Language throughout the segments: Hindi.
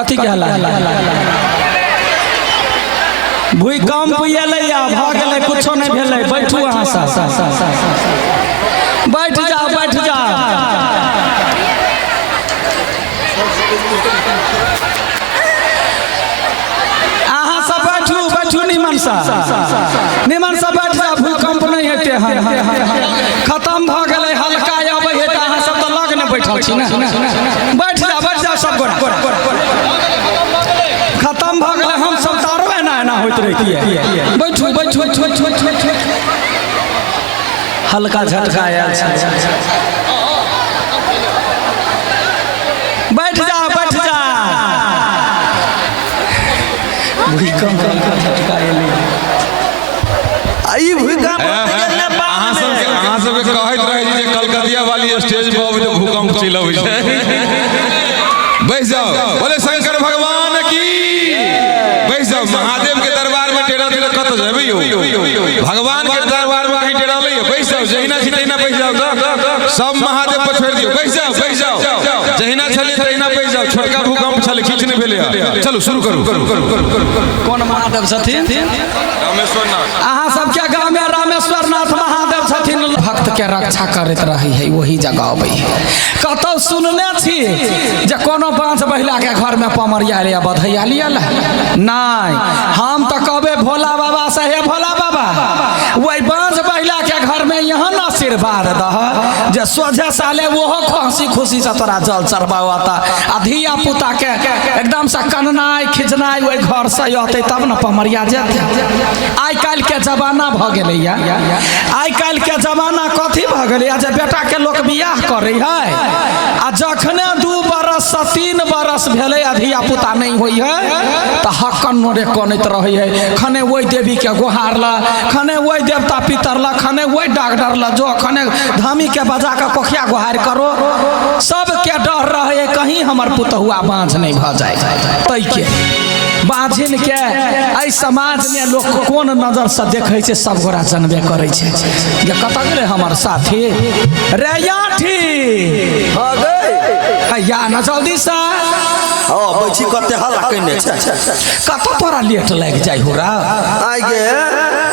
कथी कहला भूकंप एलै आ भ गेलै कुछो नहीं भेलै बैठू अहाँ सब बैठ जाओ अहाँ सब बैठू निमन सा बैठ जाओ भूकंप नहीं हेते खत्म भ गेलै हल्का आबै हे त अहाँ सब त लग ने बैठल छी ना बैठ जाओ सब गोरा खत्म भ गेलै हम सब तारबे ना एना होइत रहितिए बैठू हल्का झटका आयल छै बैठ जा भूकंप झटका एलै आई भूकंप अहाँ सब कहैत रहे जे कलकतिया वाली स्टेज पर तो भूकंप चलि अबै छै बैठ जाओ बोले शंकर भगवान की बैठ जाओ महादेव के दरबार में टेढ़ा कत जेबै यौ भगवान के दरबार में कहीं टेढ़ा ले बैठ जाओ जहिना छी तहिना बैठ जाओ सब महादेव पर छोड़ दियो बैठ जाओ जहिना छले तहिना बैठ जाओ छोटका भूकंप छले किछ नहीं भेलै चलो शुरू करू कौन महादेव छथिन रामेश्वरनाथ अहाँ सब के गांव में रामेश्वरनाथ महादेव छथिन भक्त के रक्षा करैत रही है वही जगह अबै कतौ सुनने छी जे कोनो बांझ बहिला के घर में पमरिया लिया बधैया लिया नहीं हम तो कहबे भोला बाबा से हे भोला बाबा वही बांझ बहिला के घर में यहाँ ना आशीर्वाद दह जे सोझे साले वो हंसी खुशी से तोरा जल चढ़वाता आ धिया पुता के एकदम से कननाई खिचनाई वही घर से अतै तब न पमरिया जेतै आई काल के जमाना भ गेलै आई काल के जमाना कथी भ गेलै जे बेटा के लोक बियाह करे है आ जखने 2 बरस से 3 बरस भेले धिया पुता नहीं होई है त हक्कन नोरे कनैत रही है खने वही देवी के गोहार ला खने वही देवता पितर ला खने वही डॉक्टर ला जो खने धामी के बजा के कोखिया गोहार करो सब के डर रहे कहीं हमर पुतहुआ बाँझ नहीं भ जाए तै के बाँझिन के आई समाज में लोग कोन नजर से देखे छे सब गोरा जनबे करे छे ये कत गेले हमर साथी रे याठी हां गई या न जल्दी सा हां बैठी कते हल्ला कइने छे कत तोरा लेट लाग जाय होरा आइ गे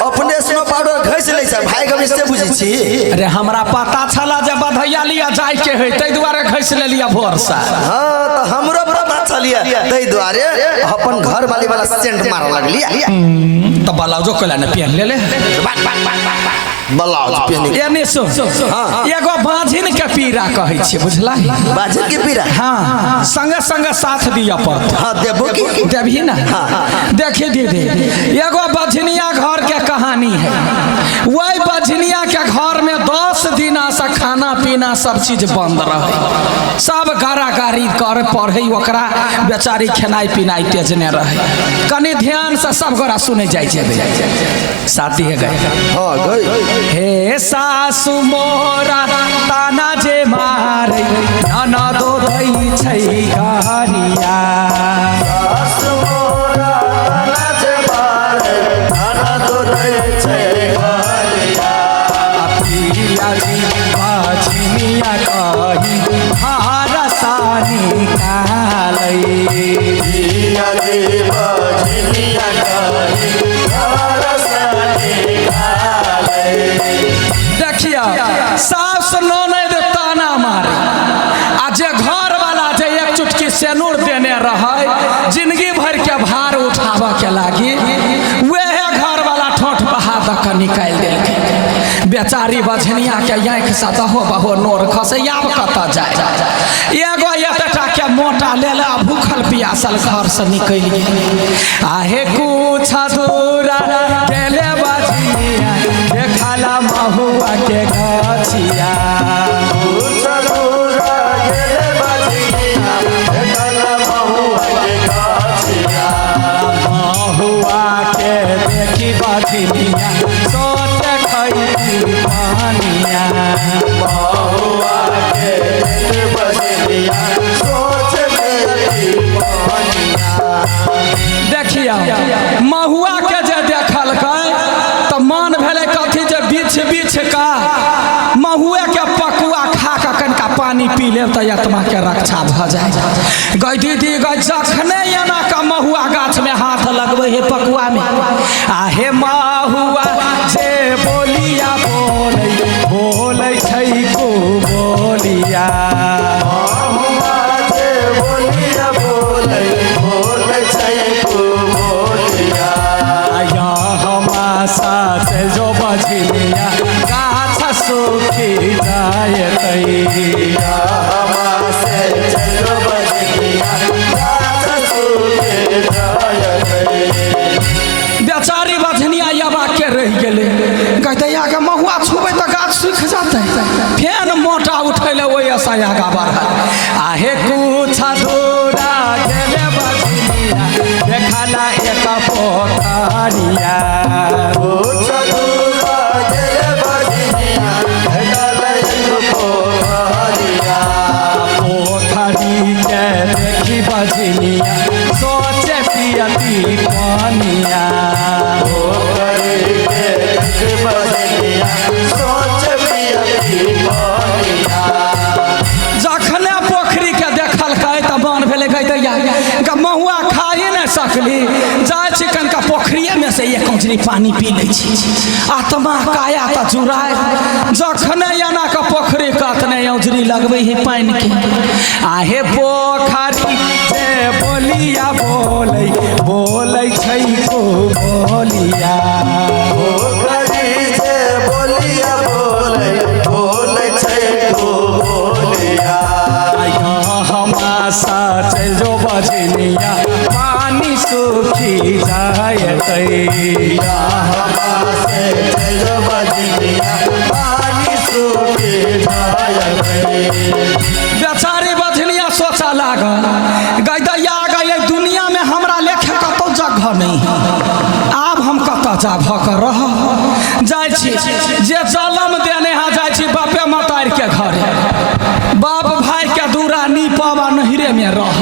अपने स्नो पाउडर घइस ले छै भाई गम से बुझी छी अरे हमरा पता छला जे बधैया लिया जाय के है तै दुआरे घइस ले लिया भोर सा हां त हमरो पता छलिए तै दुआरे अपन घर वाली वाला सेंट मार लगली त ब्लाउजो कला ने पहन ले ब्लाउज पहन एने सो एगो बाँझिन के पीरा कहै छै बुझला बाँझिन के पीरा हां संगे साथ दिया पर हां देबो की देबही ना देखे दीदी एगो बझनिया घर के कहानी है वही बझनिया के घर में 10 दिन से खाना पीना सब चीज बंद रहे सब गाड़ी कर पढ़े ओकरा बेचारी खेनाई पिनाई तेजने रहे कनी ध्यान से सब गोरा सुने जाय छै शादी है गए हां गई हे सासु मोरा ताना जे मारे नाना दो रही छै कहानिया सासु मोरा ताना जे मारे नाना दो रही छै कहानिया पिया जी बाझनिया कही हारसानी कालै पिया जी बाझनिया कही हारसानी देखिया सास ननद ताना मारे आ जे घर वाला जे एक चुटकी सेनूर देने रहे जिंदगी भर के भार उठावा के लागी वह घर वाला ठोठ बहा द के निकाल देलकै बेचारी बझनिया के आँख से दहो बहो नोर खसे आब कत जाए एगो एतटा के मोटा ले ले भूखल पियासल घर से निकल गेल आहे कुछ दूरा गेले बझनिया देखला महुआ के गछिया महुआ के देखी बझनिया सोच खैती पानिया महुआ के बझनिया सोच खैती पानिया देखिया महुआ के जे देखल त मन भेले कथी जे बीछ का महुए के पकुआ खा के कनका पानी पी लेब त आत्मा के रक्षा भ जाए गई दीदी गई जखने पूछा दूरा गेले बजनिया देखला एक पोखरिया पूछा दूरा गेले बजनिया देखला एक पोखरिया पोखरी के देखी बजनिया सोचे पियती पानिया पोखरी के देखी बजनिया सोचे पियती पानिया जखने पोखरी के देखल कै त मन भेले गई दैया महुआ खाई नहीं सकली जाय छी कनका पोखरिए में से एक कंजरी पानी पी लै छी आत्मा काया त जुराय जखने एना के पोखरी कातने औजरी लगबै ही पानी के आहे पोखरी से बोलिया बोलै बोलै छै को बोलिया पोखरी से बोलिया बोलै बोलै छै को बोलिया हमासा चल जो बजनिया पानी सूखी जायतै हमासे चलो बजनिया पानी सूखी जायतै बेचारी बजनिया सोचा लागल गैदैया गए दुनिया में हमरा लेखे कतौ जगह नहीं है आब हम कतऽ जाब कर रह जाइ छी जे जलम देने हा जाइ छी बापे मतार के घरे बाप भाई के दूरा नीपब आ नहिरे में रह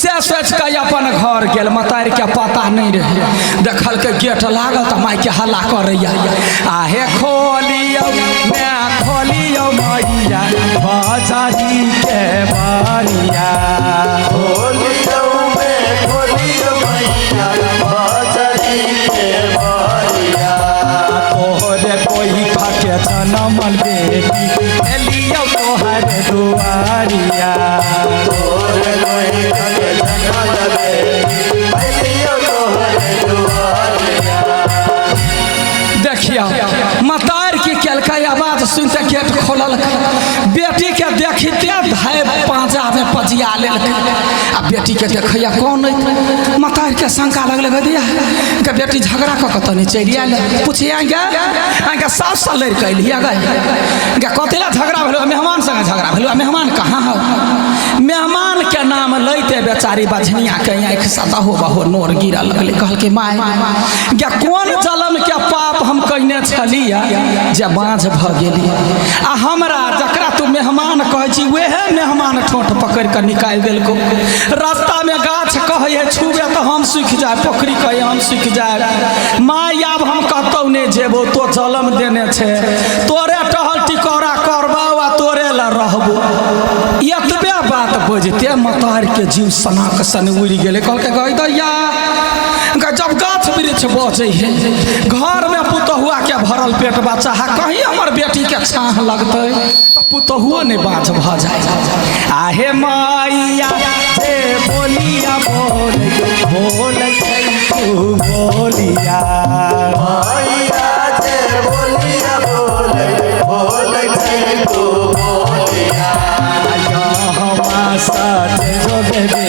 से सोच के अपन घर गेल मतार के पता नहीं रहे देखल के गेट लागल त माई के हल्ला करैया आहे खोलियौ मैं खोलियौ मैया बाजारी के बारिया खोलियौ मैं खोलियौ मैया बाजारी के बारिया तोहरे कोई खाके जनमल बेटी एलियौ तोहर दुआरिया तोरे कोई के जनमल बेटी एलियौ तोहर दुआरिया देखिया मतार की केलकै आवाज सुनते गेट खोलल बेटी के देखते धाय पांजा में पजिया लेलकै आ बेटी के देखैया कौन है मतार के शंका लगले भदिया के बेटी झगड़ा क कत नहीं चली आले पूछिया गे सास साल लड़ के लिया गे कतेला झगड़ा भेलो मेहमान संगे झगड़ा भेलो मेहमान कहाँ हो मेहमान के नाम लैते बेचारी बझनिया के आँख सतहो बहो नोर गिरा लगले कहल के माय गे कौन जलम के पाप हम कइने छलिया जे बाँझ भ गेली आ हमरा जकरा तू मेहमान कहै छी वेहे मेहमान ठोठ पकड़ के निकाल देलको रास्ता में गाछ कहे छुबे तो हम सूख जाए पोखरी कहे हम सूख जाए माय आब हम कतौ नहीं जेबो तो जलम देने छे तोरे टहल टिकोरा करबो आ तोरे ला रहबो एतबे बात बुझते मतार के जीव सनाक सन उड़ि गेले कहल के गई दैया जब गाछ वृक्ष बचे है घर में पुतहुआ के भरल पेट बच्चा है कहीं हमर बेटी के छाह लगते तो पुतहुओ ने बाँझ भ जाए आहे मैया जे बोलिया बोले बोले तू बोलिया मैया जे बोलिया बोले बोले तू बोलिया हमासा जे जो बेटी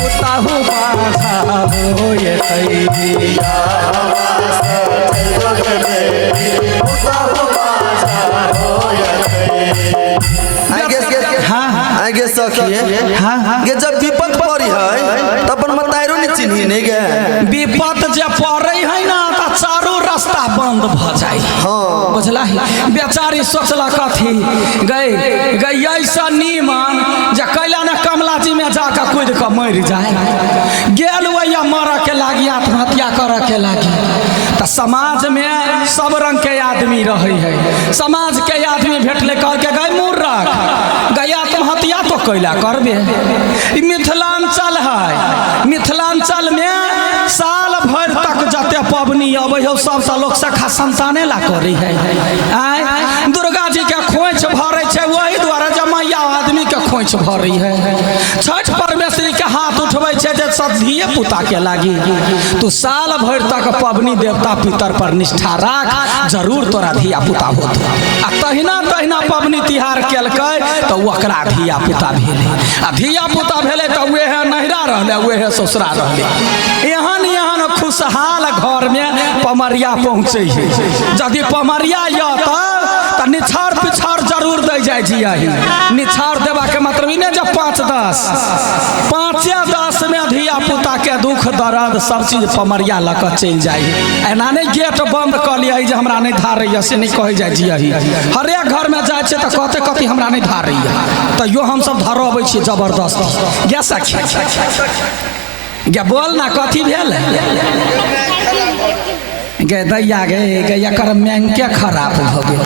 पुतहु बाधा होए तैया हमासे चलो बेटी पुतहु बाजा होयते आई गेस सखिए गे जब विपद पड़ी है त अपन मताइरो नहीं चिन्ही नहीं गे विपद जे पड़े है ना तो चारों रास्ता बंद भ जाए बुझला बेचारी सोचला कथी गई ऐसा नीमन जे कैला ने कमला जी में जाकर कूद के मर जाए गेल वैया मर के लागी आत्महत्या कर के लागी तो समाज में सब रंग के आदमी रहे है समाज के आदमी भेटले कह के गई मूर्ख गई आत्महत्या तो कैला करबे मिथिलांचल है मिथिलांचल में साल भर तक जते पबनी अब सब लोग सखा संताने ला करी है दुर्गा जी के खोइछ भरे छे वही द्वारा जमैया आदमी के खोइछ भरी है छठ परमेश्वरी के हाथ उठबै छे जे सधिए पुता के लागी तू साल भर तक पबनी देवता पितर पर निष्ठा राख जरूर तोरा धिया पुता होत आ तहिना तहिना पबनी तिहार केलकै तो ओकरा धिया पुता भेले आ धिया पुता भेले तो वेहे नहिरा रहले वेहे ससुरा रहले एहन खुशहाल घर में पमरिया पहुँचे है यदि पमरिया तो तो निछाड़ पिछाड़ जरूर दे जाए जी यही निछाड़ देवा के मतलब ही नहीं जब 5-10 5-10 में धिया पुता के दुख दर्द सब चीज पमरिया लक चल जाए एना नहीं गेट बंद कर लिया जे हमरा नहीं धार रही से नहीं कहे जाए जी यही हरेक घर में जाए तो कहते कहती हमरा नहीं धार रही तो यो हम सब धरबै छी जबरदस्त गे सखी गे बोल ना कथी भेल गे दैया गे एकर मैंके खराब भ गेल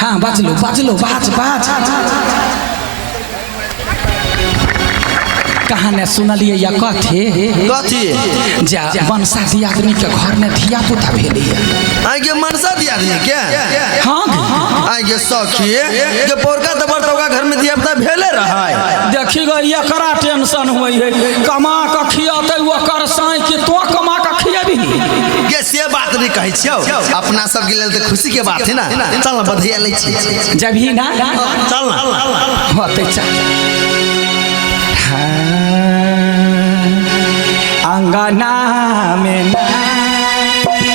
हाँ बाजलो बाज कहाँ ने सुनलिए या कथी जा मनसा दी आदमी के घर में धिया पुता भेली आगे मनसा दी आदमी के हाँ आगे सखी के पोरका दबर तोका घर में धिया पुता भेले रहै देखी गई एकरा टेंशन होई है कमा के खियाते ओकर साई के तो कमा के खियाबी ये से बात नहीं कहै छियौ अपना सब के लेल त खुशी के बात है ना चल ना बधिया लै छी जब ही ना चल ना होते चल अंगना में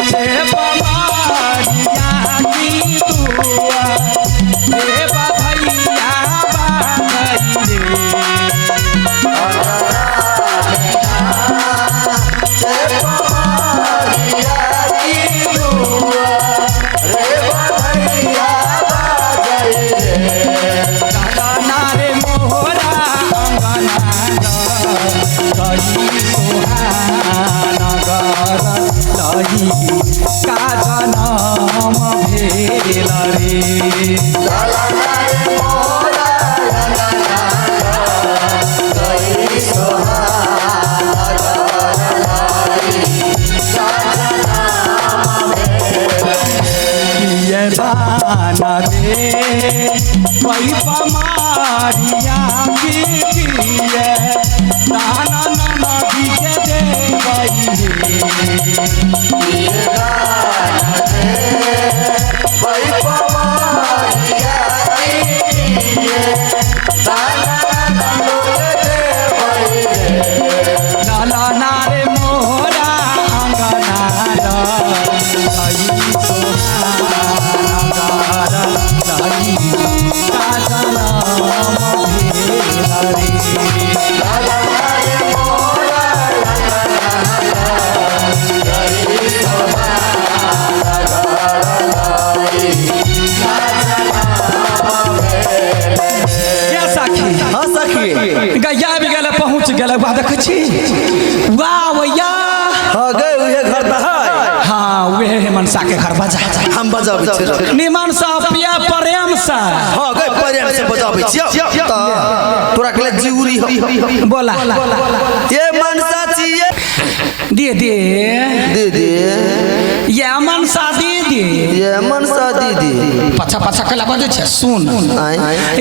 से पमारिया की दुआ रे बधैया बागई वही पमारिया की नाना नाना भी के दे लाला नारे मोरा अंगना गैया भी गले पहुंच गले वहां देख छी वाह भैया हां गए उहे घर त है हां उहे मनसा के घर बजा हम बजाबै छी निमन सा पिया प्रेम सा हां गए प्रेम से बजाबै छी त तोरा के जिउरी बोला ये मनसा छिए दे ये मनसा दीदी ये मनसा दीदी पछा पछा कला बजे छे सुन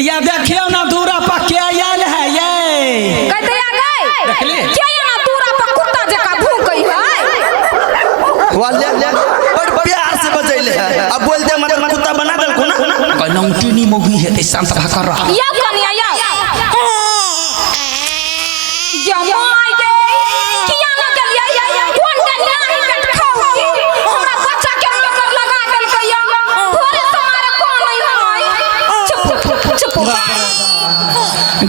या देखियो ना दूरा पर के आयल है ये कहते आ गए देखली क्या ये ना दूरा पर कुत्ता जका भूकई है वाले बड़ प्यार से बजैले है अब बोल दे मतलब कुत्ता बना देलको ना कलंटिनी मोगी है शांत भा कर रहा या कनिया या जमाई के किया ना गलिया या कौन गलिया ही पेट खाओगी हमरा बच्चा के नजर लगा देल कहिया भोरे तुम्हारा कौन नहीं है चुप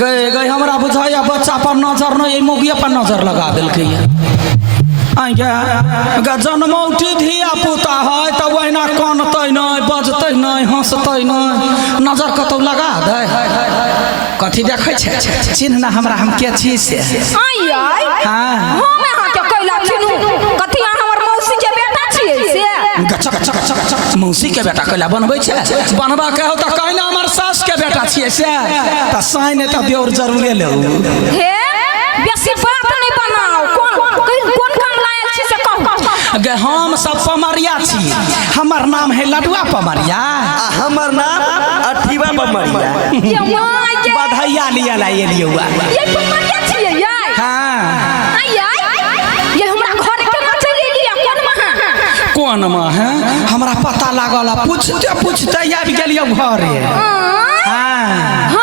गए हमरा बुझाया बच्चा पर नजर न ये मोगिया पर नजर लगा देलकै ग जनमौटी धिया पुता है तो वहीना कानतै नहीं बजतै नहीं हंसतै नहीं नजर कतौ लगा दे कथी देखै छै चिन्ह ना हमरा हम के छी से आई हां हम यहां के कैला चिन्हू कथी हमर मौसी के बेटा छियै से गचक मौसी के बेटा कैला बनबै छै बनबा के हो त कहना हमर सास के बेटा छियै से त साइन त देवर जरूरे ले हे बेसी बात नहीं बनाओ कौन काम लायल छी से कहू गे हम सब पमरिया छी हमर नाम है लडुआ पमरिया हमर नाम अठीवा पमरिया ये माय के बधाइया लिया ला ये लियुआ ये पमरिया छियै ये हां ये हमरा घर के ना चली लिया कोन मां है हमरा पता लागल पूछते आबि गेलियो घरे हां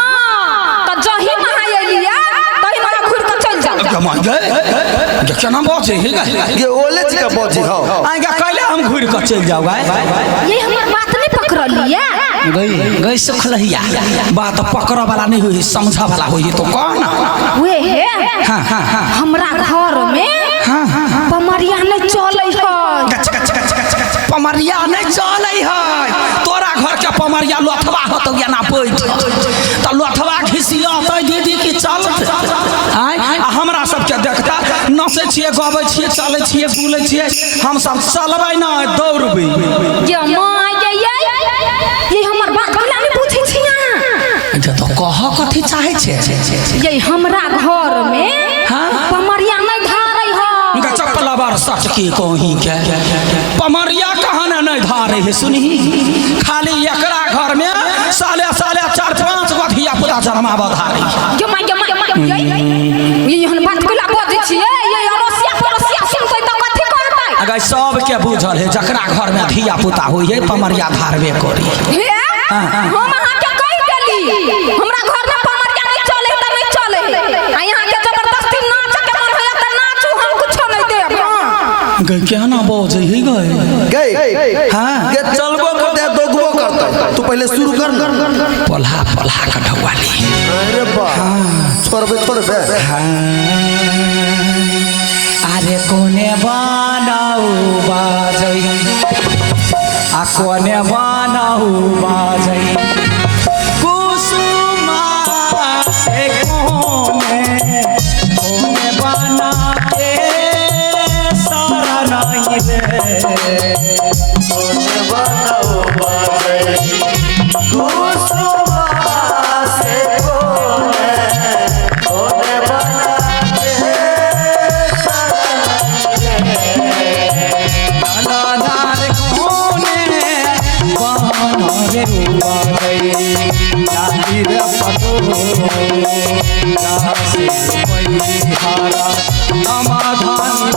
त जही महा एलिया तही महा घुर के चल जा जमा गए केना बजे हे ये ओले जी का बजे हो आगे कहले हम घुर के चल जाऊ ये हमर बात नहीं रलिया गई गई सुखलहिया बात पकड़ वाला नहीं हुई समझा वाला हुई तो कौन वे है हाँ हाँ हाँ हमरा घर में हाँ हाँ हाँ पमरिया नहीं चले है गच गच गच गच गच पमरिया नहीं चले है तोरा घर के पमरिया लथवा होतो या ना बैठ तो लथवा घिसिया तो दीदी की चल आय हमरा सबके देखता नसे छिए गबै छिए चले छिए बुले छिए हम सब चलबै ना दौड़बै ये मां ये हमर बात केला नहीं पूछे छिया जे तो कह कथि चाहे छे ये हमरा घर में हाँ? पमरिया नहीं धारै है गचपला बार सच की कहीं के पमरिया कहाँ नहीं धारे है सुनी खाली एकरा घर में साले साले 4-5 गो धिया पुता जन्मावा धारे ये हम बात केला बोझ छिए ये अरोसिया परोसिया सुनतै त कथि करतै अगर सब के बुझल है जकरा घर में धिया पुता होई है पमरिया धारबे करी हे हम अहाँ के कह देली हमरा घर में पमरिया नहीं चले त नहीं चले आ यहां के जबरदस्ती नाच के मन होया त नाचू हम कुछो नहीं देब गई क्या ना बोझ है गई हाँ ये चलबो करते दोगबो करते तू पहले शुरू कर ना पोल्हा पोल्हा का ढवाली अरे वाह छोड़बे अरे कोने बनाऊ बाजई आ कोने बनाऊ बाजई कुसुमा से कोने बना के सारा नहीं रे कोने बनाओ बाजे कुसुमा से कोने बना नानार कोने बना रे बाजई लाली रे पटो रासे पैहारा समाधान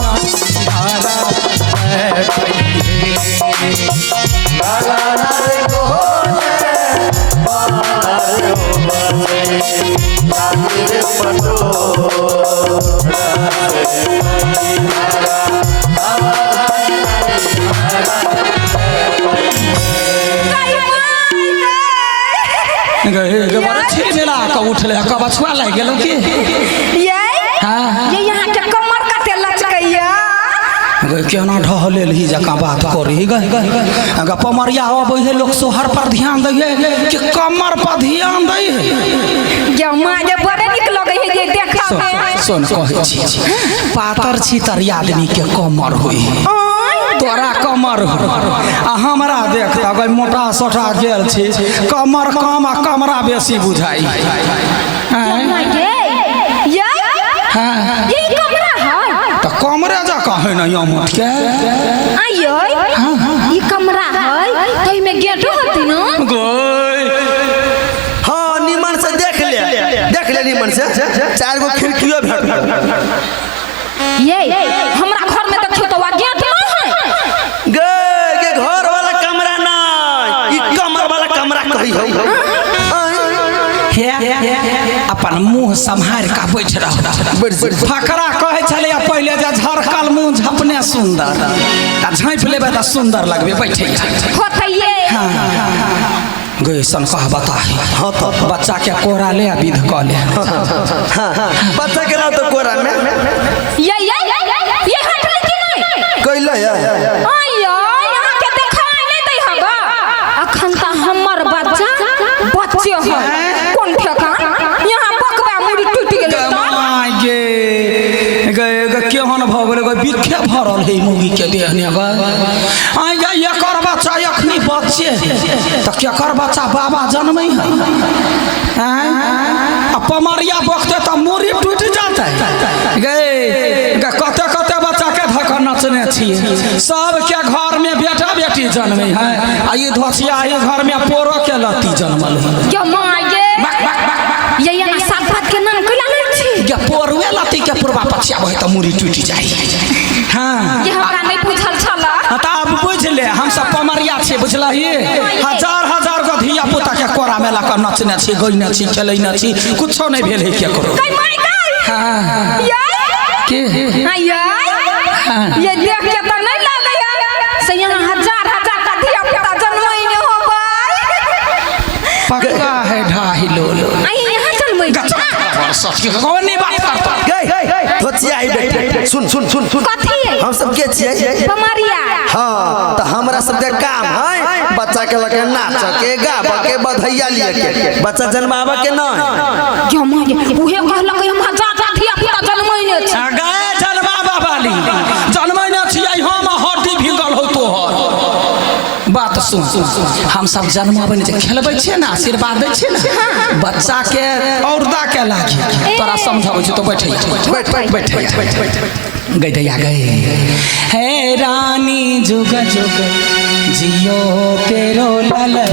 धारा छेला का उठले का बछुआ लाग गेलो की ये यहां के कमर कते लचकैया केना ढहले ही जका बात करी अगर पमरिया अबै है लोग सोहर पर ध्यान दै है कि कमर पर ध्यान दै है ये मां जे बड़े निक लगे है जे देखा में सुन कहै छी पातर छितर आदमी के कमर होई तोरा कमर हो आ हमरा देख अगर मोटा सोटा गेल छी कमर कम आ कमरा बेसी बुझाई ये कमरा है तो कमरे जका है ना यमुट के आयो ये कमरा है तो इमे गेट होती ना हाँ निमन से देख ले निमन से 4 गो खिड़कियों भेट ये हमरा घर में देखियो तो गेट ना है गे घर वाला कमरा ना ई कमर वाला कमरा कही हो अपन मुंह संभार का बैठ रह फकरा कहे चले पहले जे झरकल मुंह झपने सुंदर आ झाँप लेबे त सुंदर लगबे बैठे होतैये गए सन कह बता हाँ तो बच्चा के कोरा ले विध क ले बच्चा के नाम तो कोरा में ये हटले कि नहीं कइला आयो यहां के देखाई नहीं दै हबा अखन त हमर बच्चा बच्चे है कोन ठेका यहां बकवा मुड़ी टूट गेलै गे गे केहन भ गेलै गे बिखे भरल है मुगी के देहने गे आ या एकर बच्चा अखनी बच्चे त केकर बच्चा बाबा जन्मै है आ पमरिया बखते त मुड़ी टूट जाते गे कते कते बच्चा के धक नचने छिए सब के घर में बेटा बेटी जन्मै है आ ई धोसिया ई घर में पोरो के लती जन्मल है ये मां ये ना साफत के नाम कइला नहीं छी ये पोरुए लती के पूर्वा पछिया बहे त मुड़ी टूट जाई हां ये हमरा नहीं पूछल छला त अब बुझ ले हम सब पमरिया छे बुझलही हजार गो धिया पुता के कोरा में लाकर नचने छी गइने छी खेलैने छी कुछो नहीं भेल है के करो कई माई गई हां ये के आयो ये देख के त नहीं लागैया से यहां हजार का धिया पुता जन्मई ने होबा पक्का है ढाई लो आई यहाँ चल मैं सच के कौन नहीं बात करता गई थोचिया ही बेटे सुन सुन सुन सुन कथी है हम सब के छिए बमरिया हाँ तो हमरा सब के काम है बच्चा के लगे नाच के गाब के बधैया लिए के बच्चा जन्मावा के ना जमा उहे कहला कि हम जाता थिया पिता जन्मैने छै गए जन्माबा वाली जन्मैने छियै हम हड्डी भीगल हो तोहर बात सुन हम सब जन्माबे जे खेलबै छियै ना आशीर्वाद दै छियै ना बच्चा के औरदा के लागी तोरा समझाबै छी तो बैठ बैठ गई दैया गई हे रानी जुग जुग जियो केरो ललना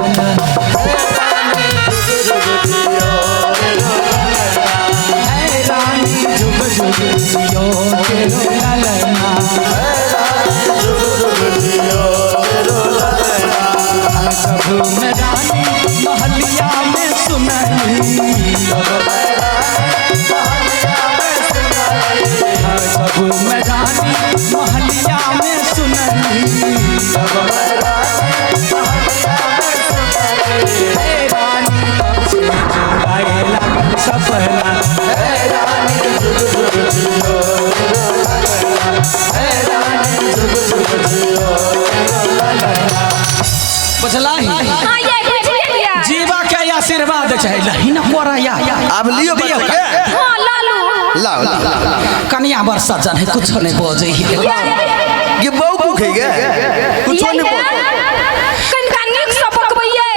हे रानी जुग जुग जियो केरो ललना जब मैं रानी महलिया में सुनली जब मैं रानी महलिया में सुनली रानी जुड़ाए लगल सपना बुझलाई हां ये बुझलिया जीवा के आशीर्वाद चाहिए ना कोरा या अब लियो बच्चा के हां लालू लाओ कन्या वर्षा जन है कुछ नहीं बोझे ये बहु भूखे गे कुछ नहीं बोल कनका नीक से पकबैये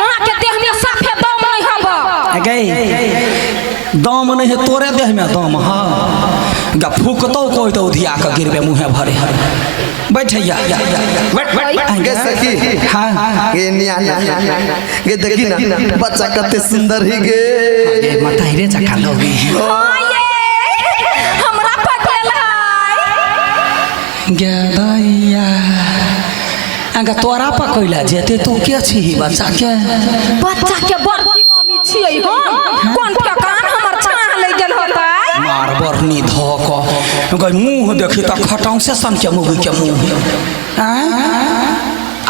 हां के देह में साफे दम नहीं हबा गई दम नहीं है तोरे देह में दम हाँ गा फूकतो कोई तो उधिया के गिरबे मुँहे भरे बैठैया गे सखी हाँ गे निया गे देखी ना बच्चा कते सुंदर ही गे मताइरे जका लोगी हां ये हमरा पटेल है गे दैया अंगा तोरा पकैला जेते तू के छी बच्चा के बड़की मम्मी छियै हम कोन के कान हमर छाह ले गेल होतै मार बरनी धक गई मुँह देखी तो खटाऊ से सन के मुँह के मुँह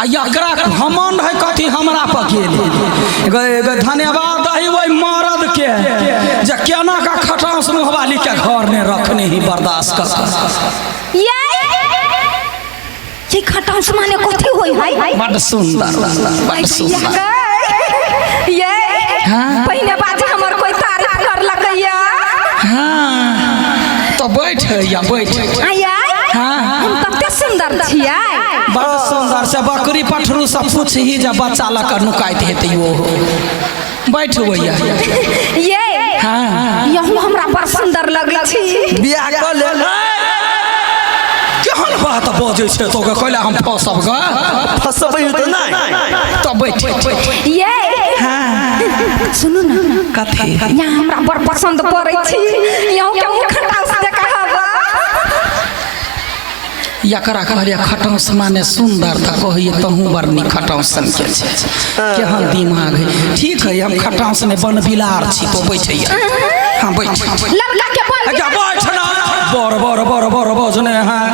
एकरा घमंड है कथी हमरा पर गेल गए धन्यवाद है वही मर्द के जे केना का खटाऊ से मुँहवाली के घर में रखने ही बर्दाश्त कर ये खटाऊ से माने कथी होई है बड़ सुंदर बड़ सुंदर ये हाँ? पहिने बात हमर कोई तारीफ कर लगैया हाँ तो बैठ या बैठ आया हाँ हम कते सुंदर छियै बड़ सुंदर से बकरी पठरू सब पूछ ही जब बच्चा लग नुकाइत हेतै वो बैठ भैया ये हाँ यहू हमरा बड़ सुंदर लगै छी बियाह कर ले केहन बात बजै छै तो कहला हम फसब ग फसबै तो नहीं तो बैठ ये हाँ सुनु ना कथी यहाँ हमरा बड़ पसंद पड़ै छी यहू के मुंह खटाउ से कहबा एकरा कहलिया खटाउस माने सुंदर था कहिए तहूँ बड़ नीक खटाउस सन के छै केहन दिमाग है ठीक है हम खटाउस ने बन बिलार छी तो बैठैया हाँ बैठ लवला के बोल क्या बैठ ना बड़ बजने हैं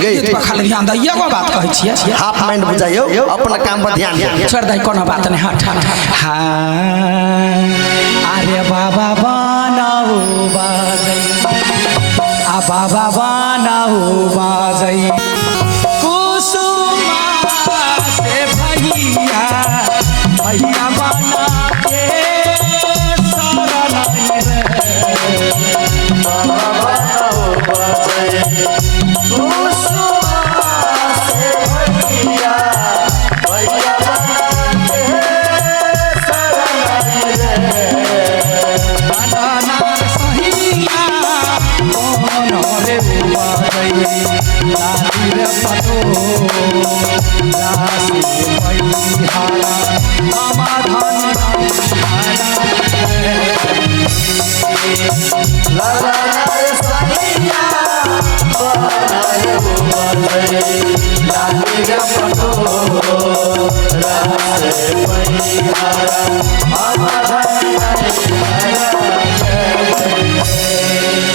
गई खाली ध्यान दै एगो बात कहै छियै हाफ माइंड बुझाइयो अपना काम पर ध्यान दे छोड़ दे कोनो बात नहीं हट हाँ अरे बाबा बनाओ बाजै आ बाबा बनाओ बाजै कुसुमा से भैया भैया बना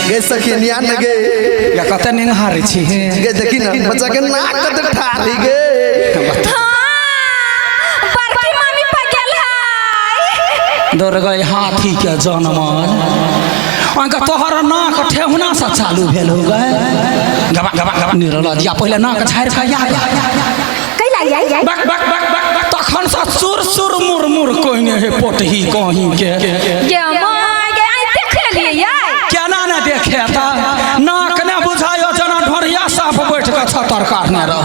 के सखी नियान गे या कते निंगारे छी गे देखी ना बच्चा के नाक कते ठारी गे हां बड़की दौड़ गए हाथी के जनमल अगर तोहर नाक ठेहुना से चालू भेल हो गए गबा गबा गबा निरल दिया पहले नाक झाड़ के बक बक बक बक बक तखन से सुर सुर मुर मुर कोइने हे पोटही कहीं के केना ने देखे त नाक ने बुझायो जना ढोरिया साफ बैठ के छतर काटने रह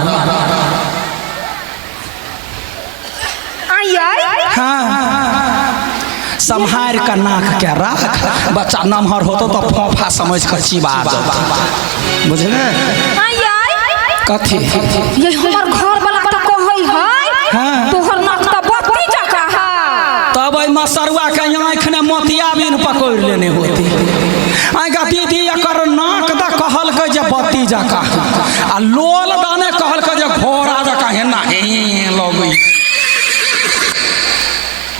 संहार का नाक के राख बच्चा नमहर होतो तो फोफा समझ कर चिबा जाता बुझले कथी ये हमर घर वाला त कहै है तोहर नाक त बत्ती जका है तब ओइ मसरुआ के आँख ने मोतियाबिन पकड़ लेने होती आगा दीदी एकर नाक द कहल के जे बत्ती जका आ लोल दाने कहल के जे घोड़ा जका हेना हे लगई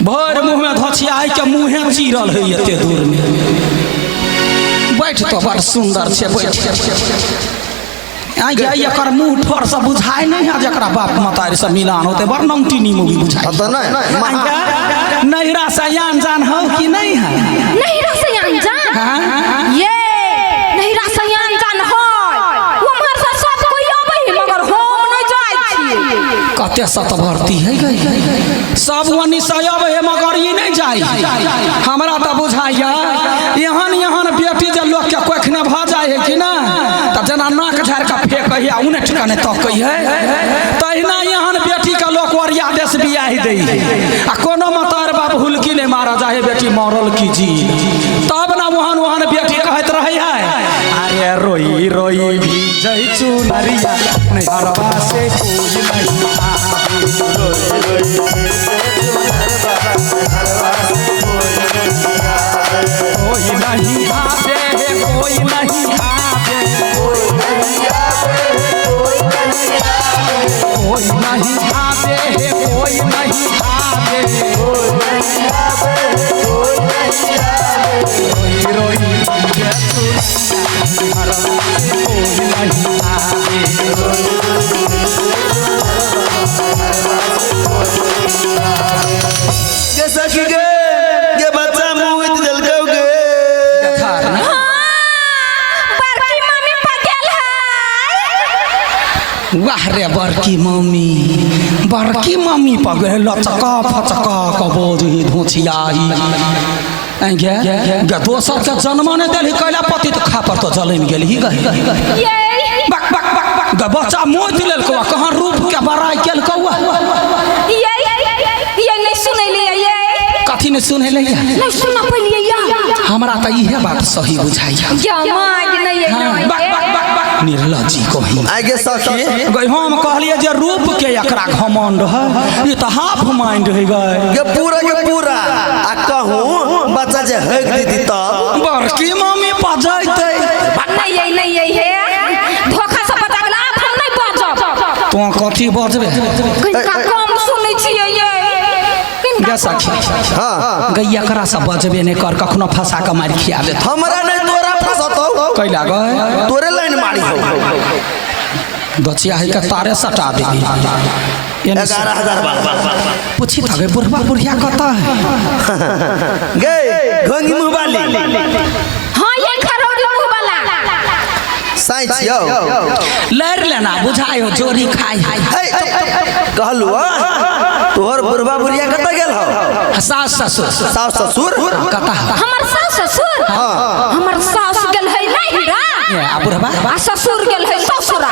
भर मुँह में धछियाई के मुँहे चीरल है एते दूर में बैठ तो बड़ सुंदर छे बैठ आगे एकर मुँह ठोर से बुझाई नहीं है जकरा बाप मतारी से मिलान होते बड़ नमटीनी मूवी बुझाई नहिरा से जान हो कि नहीं है नहिरा से जान ये नहिरा से जान हो उमहर से सब कोई आबै है मगर हम नहीं जाय छी कते सत भर्ती है गई सब वनी से आबै है मगर ई नहीं जाई हमरा त बुझाइया यहन यहन बेटी जे लोग के कोखने भ जाय है कि ना त जना नाक झाड़ के फेंकहिया उने ठिकाने तकई है तहिना यहन बेटी के लोग ओरिया देश बियाह दे आ कोनो मतार बाप हुलकी नहीं मारा जाए बेटी मरल की जी तब ना वहन वहन बेटी कहत रहे है अरे रोई रोई भी जई चुनरिया नहीं हरवा से कोई नहीं कोई नहीं आवे कोई नहीं आवे कोई नहीं आवे कोई नहीं आवे रोई रोई कोई नहीं आवे जैसा कि ये बच्चा मुंह दिल गए बड़की मम्मी पगल है वाह रे बड़की मम्मी पगे लचका फचका कबोजी धोछियाई गे दोसर के जन्म ने देली कैला पति तो खा पर तो जलम गेल ही गई बक बक बक बक गे बच्चा मोह दिल को कहां रूप के बड़ाई केल कौआ ये नहीं सुनलिए ये कथी ने सुनले नहीं सुना पलिए या हमरा त इहे बात सही बुझाइया जमाज नहीं है बक बक बक बक निर्लजी कही आगे सखी गई हम कहलिए जे रूप के एकरा घमंड है ये त हाफ माइंड है गए के पूरा आ कहूं बच्चा जे हक दीदी त बड़की मम्मी पजैते नहीं है धोखा से पता गेल आप हम नहीं बजब तो कथी बजबे किनका कम सुनै छियै ये गे सखी हां गैया करा से बजबे नहीं कर कखनो फंसा के मार खिया दे हमरा नहीं तोरा फसतो कैला गए तोरे लाइन मारी हो दचिया है के तारे सटा दे 11,000 पूछी था गे बुढ़वा बुढ़िया कता है गे घंगी मुंह वाली हां ये खरोड़ी मुंह वाला साइंस यो लड़ लेना बुझायो जोरी खाई कहलु तोहर बुढ़वा बुढ़िया कत गेल हो सास ससुर कता हमर सास ससुर हमर सास गेल है नहिरा आ बुढ़वा आ ससुर गेल है ससुरा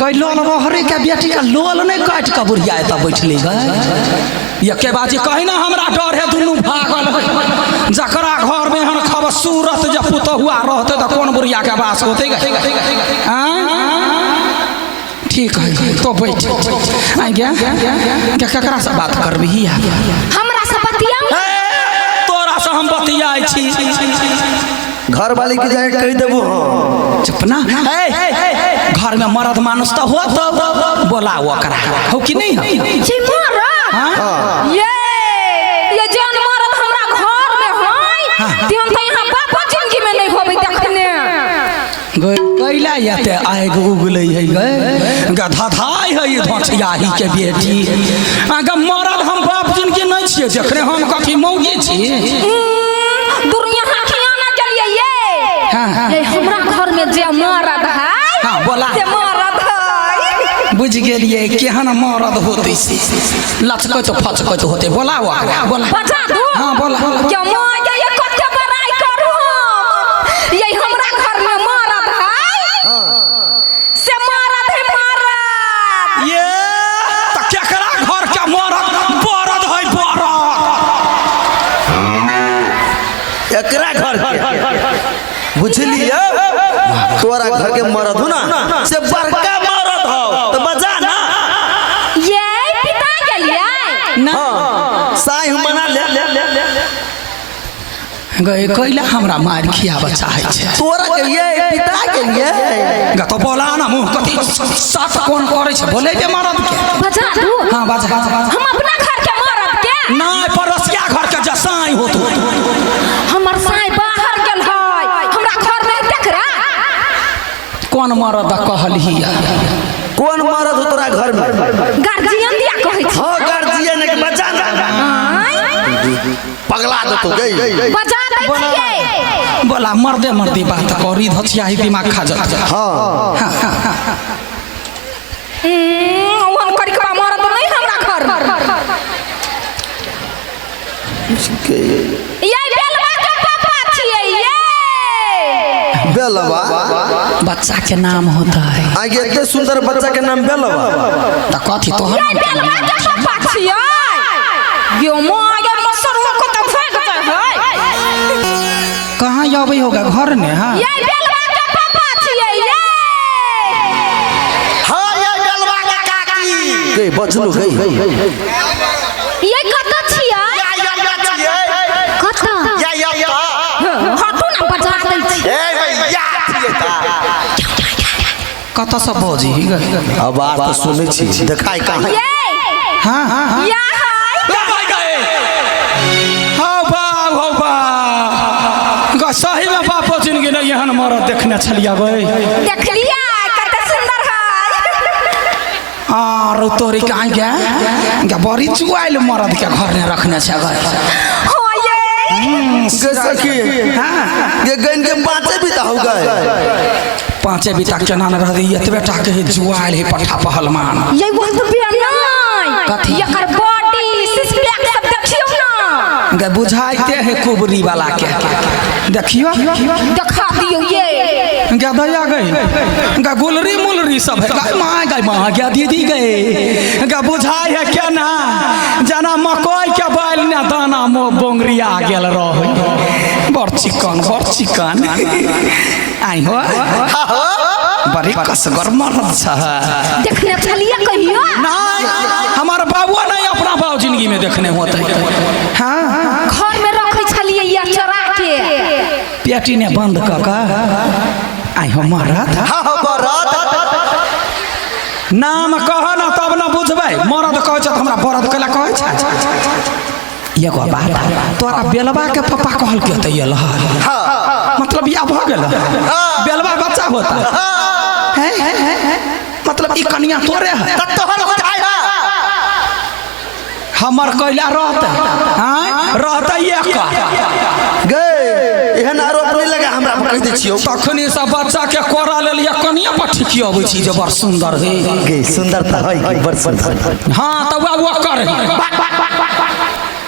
गई लोल बहरे के बेटी का लोल नहीं काट के बुढ़िया एत बैठली गए ये के बाजी कही ना हमरा डर है दुनू भागल है जकरा घर में हन खब सूरत जे पुतहुआ रहते तो कौन बुढ़िया के बास होते ठीक है तो बैठ आ गया क्या ककरा से बात करबी हमरा से बतिया तोरा से हम बतियाई छी घर वाली के जाके कह देबो चुप ना घर में मर्द मानुस तो हो तो बोलाओ ओकरा हो कि नहीं है जी मरद ये जान मरद हमरा घर में है ते हम त यहां बाप जिंदगी में नहीं होबै देखने कैला याते आए उगले है गए गधा धाई है ये धछियाही के बेटी अगर मरल हम बाप जिनगी नहीं छिए जखने हम कथी मौगी छी। दुनिया किया ना गेलिए ये हाँ। ये हमरा घर में जे मरद है हाँ, बोला। जे मरद है बुझ गेलिए केहन मरद होते से लचकत फचकत होते। बोला बोला बजा दू। हाँ बोला क्या मांगे ये कते बड़ाई करू हम ये हमरा घर में मरद है से मरद है मरद ये त केकरा घर के मरद बरद है बरद एकरा घर के बुझलिए तोरा घर के मरद हो ना से बड़का मरद हो तो बजा ना। ये पिता गेलिए ना साई हम मना ले गए कैला हमरा मार खियाब चाहे छे। तोरा के लिए पिता के लिए ग तो बोला ना मुंह कथी साथ कोन करे छे बोले जे मरद के। बजा दू। हाँ बाजा हम अपना घर के मरद के ना परसिया घर के जसाई होत हमर साई बाहर गेल है हमरा घर में देखरा कोन मरद कहली कौन मरद हो तोरा घर में? गार्जियन दिया कहै छी। हाँ गार्जियन के बजा ना पगला दो तो गई बजा दै छियै बोला मर्दे बात करी धछिया ही दिमाग खा जात। हाँ ओहन करी के मरद नहीं हमरा घर ये बेलवा के पापा छियै ये बेलवा बच्चा के नाम होता है आगे इतने सुंदर बच्चा के नाम बेलवा त कथी तोहर ये बेलवा के पापा छियै यो माया मसरुआ को तो फेंक दे है कहाँ आबै होगा घर में। हाँ ये बेलवा के पापा छियै ये हाँ ये बेलवा के काकी गई बचलू गई ये कत छियै कत हटू ना बजा दै छी कत सब भौजी अब बात तो सुनै छी देखाई कहाँ ये हाँ हाँ हाँ या सही में बापो जिंदगी नहीं एहन मरद देखने छलिया गई। देख लिया कते सुंदर है और तोरी कहाँ गया बड़ी चुआइल मरद के घर में रखने छे गई। हो ये सखी ये गन के पांचे भी तो हो गए पांचे बिता के नान रह दी एतबे टा के जुआइल है पठा पहलमान। ये बहुत बिया नहीं ये कर बॉडी सिक्स पैक सब देखियो ना गे बुझाइते है कुबरी वाला के देखियो दिखा दियो ये गे दया गई गे गुलरी मुलरी सब है गे माँ गे दीदी गए गे बुझाई है क्या ना जना मकई के बैल ने दाना मो बोंगरिया गेल रह बड़ चिकन आई हो बड़ी कसगर मरद छ देखने चलिए कहियो नहीं हमारा बाबुआ नहीं अपना बाबू जिंदगी में देखने होते। हाँ घर में रखै छलिए या चरा के पेटी ने बंद कर आई हो मरद नाम कह ना तब ना बुझबै मरद कहे छ हमरा बरद कला कहे छ। एगो बात तोरा बेलवा के पापा कहल के त ये लह मतलब या भ गेल बेलवा बच्चा होता है मतलब ई कन्या तोरे है हमर कैला रहते हाँ रहते एक गए एहन आरोप नहीं लगा हमरा कह दै छियो तखनी सब बच्चा के कोरा ले लिया कनिया पर ठिकी अबै छी जे बड़ सुंदर है गए सुंदरता है बड़ सुंदर हाँ तब वो कर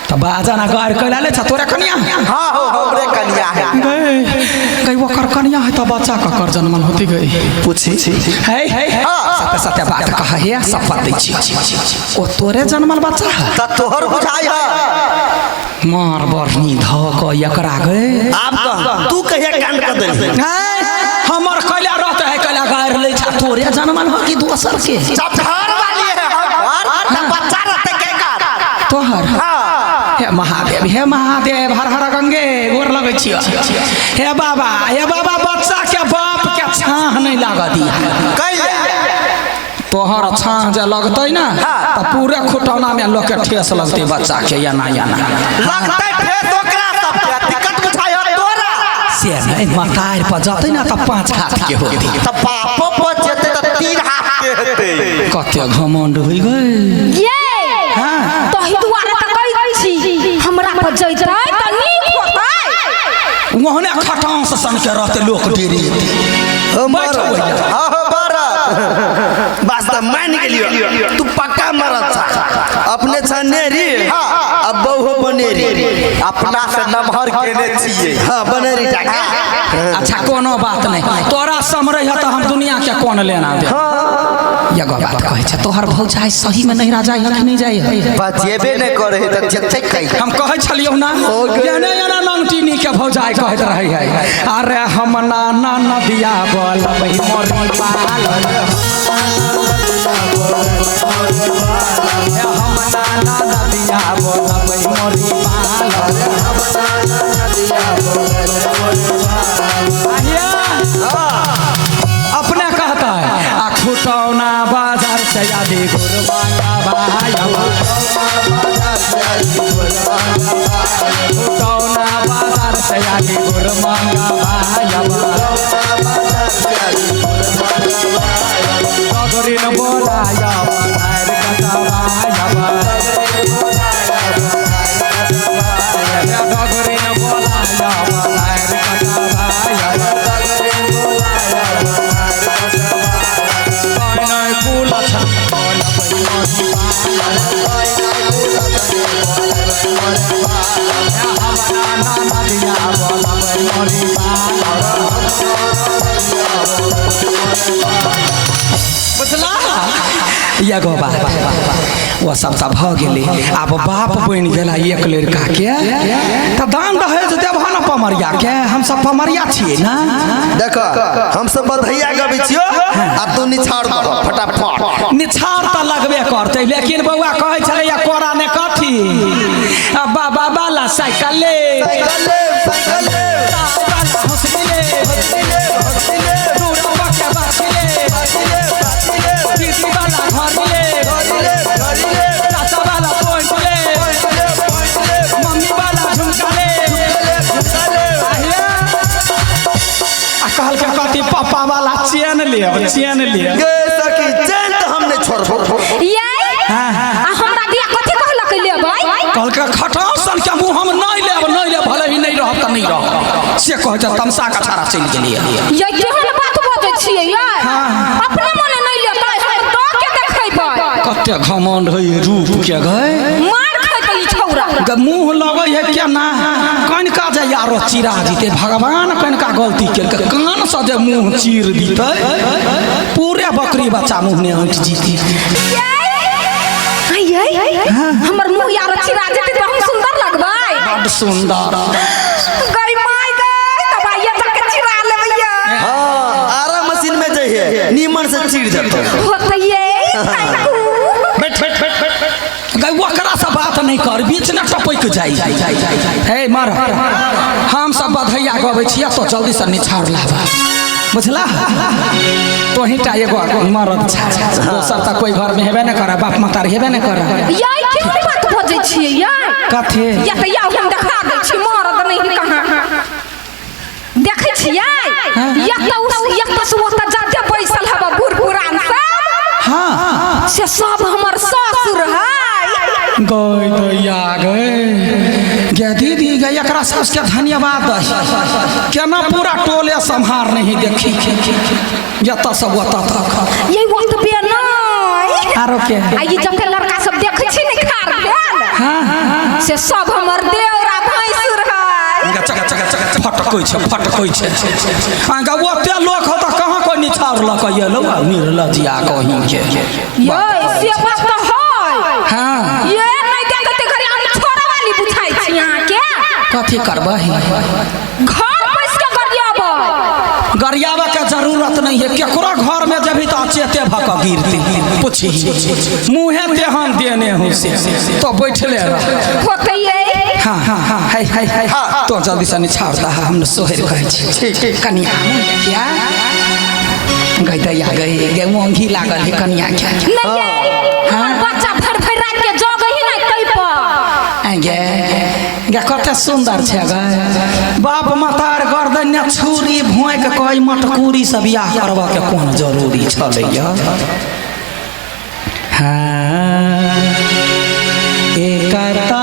तब बाजा ना गार कैला ले छ तोरा कनिया हाँ हो हमरे कन्या है कई वो कर कनिया है तब बच्चा का कर जन्मन होती गई पूछी है सत्य सत्य बात कहा है सब बात दै छी ओ तोरे जन्मल बच्चा है त तोहर बुझाई है मार बरनी ध क एकरा गए आप कह तू कहिया कांड कर दे हमर कैला रहते है कैला गार ले छ तोरे जन्मल हो कि दोसर के सब घर वाली है और बच्चा रहते के का तोहर हे महादेव हर हर गंगे गोर लगै छियो हे बाबा बच्चा के बाप के छाह नहीं लाग दिया तोहर छाह जे लगतै ना त पूरे खुटौना में लोग के ठेस लगतै बच्चा के या ना लगतै ठेस ओकरा सब के दिक्कत बुझाय तोरा से नहीं मतार पर जतै ना त 5 हाथ के होती त पापो पर जेते त 3 हाथ के हेतै कते घमंड होई गई ये हां तोही दुआरे त छी हमरा पर जइतै त नीक होतै। वहने खटांस सन के रहते लोक डेरी मरद हाँ हो मरद बस तो मान गेलियो तू पक्का मरद था अपने छनेरी अब बहु बनेरी अपना से नमहर केने छिए हाँ बनेरी जाके अच्छा कोनो बात नहीं तोरा समरे है तो हम दुनिया के कौन लेना दे एगो बात कहे छै तोहर भौजाई सही में नहीं राजा है कि नहीं जाई है बचेबे नहीं करे है त जते कहि हम कहे छलियो ना याने याना नंगटीनी के भौजाई कहत रही है अरे हम ना नदिया बोलबै मोर पाल हम ना नदिया बोलबै मोर अपने कहता है आ खुटौना बाजार से यादी गुरबांगा भाई खुटौना बाजार से यादी गुरबांगा भाई गगरिन बोलाया बनार कटवाया गगरिन बोलाया बनार कटवाया एगो बात वो सब भ गेलै आब बाप बनि गेला एक लड़का के त दान दहेज देबह न पमरिया के हम सब पमरिया छियै ना देख हम सब बधैया गबै छियो आ तू निछाड़ दो फटाफट निछाड़ त लगबे करतै लेकिन बौआ कहै छलै या कोरा ने कथी बाबा वाला साइकिल ले साइकिल ले हंसले दूरवा के बाछले दीदी वाला घर ले चाचा वाला पॉइंट ले मम्मी वाला झुमका ले आ कहल के कथी पापा वाला चेन ले गे सखी चैन त हम नहीं छोड़बो ये आ हमरा दिया कथी कहलक लेबै कहल के खटासन के मुंह हम नहीं लेब भले ही नहीं रहब त नहीं रहब से कह जे तमसा का छाड़ा चल गेलिए ये केहन बात बजै छियै यार अपने मने नहीं लेबै हम तो के देखैबै कते घमंड है रूप के गए मार खैतै ई छौरा मुंह लगे है क्या ना कनका जे यारो चिरा जीते भगवान कनका गलती केलकै कान से जे मुंह चीर दीते पूरे बकरी बच्चा मुंह ने हट जीती हमर मुंह यारो चिरा जेतै त हम सुंदर लगबै बड़ सुंदर गई माय गई तब ये तक चिरा लेबै हां आरा मशीन में जइहे नीमन से चीर देतो होतै बैठ गई ओकरा से बात नहीं कर बीच में टपक जाई हे मर हम सब बधैया गबै छियै तो जल्दी से निछाड़ लाबा बुझला तो ही टा एगो मरद दोसर त कोई घर में हेबे न करे बाप मातार हेबे न करे याई केहन बात बजै छियै यार कथे या त या हम देखा दै छी मरद नहीं कहां देखै छियै या त से ओत जाते बैसल हबा बूढ़ पुरान सब हां से सब हमर ससुर है गई दैया गई गे दीदी गई एकरा सबके धन्यवाद केना पूरा टोले संहार नहीं देखी जत सब ओत तक ये वक्त पे नहीं आरो के आई जब के लड़का सब देखै छी ने खार भेल हां से सब हमर देवरा भैंसुर है फटकै छै आगा ओते लोक हो त कहां कोई निछाड़ ल के ये लो निर्लजिया कहीं के ये से बात त है हां ये नहीं देखते घरी हम छोरा वाली बुझाई छी यहां के कथी करबही घर बैस के गरियाबे के जरूरत नहीं है केकरो घर में जभी तो चेते भक गिरती पूछी मुँहे ते हम देने हूँ से तो बैठले हाँ हाँ हाँ हाय हाय हाय तो जल्दी से निछाड़ दा हम सोहर कहे छी कनिया क्या गई दैया गई गे मोंघी लागल है कनिया क्या हां बच्चा भर भर रात के जगह ही नहीं कई पर गे गे कते सुंदर छे गे बाप मतार गर्दन छुरी भोंक के कई मटकुरी से बियाह करबा के कोन जरूरी छलैया हाँ एकता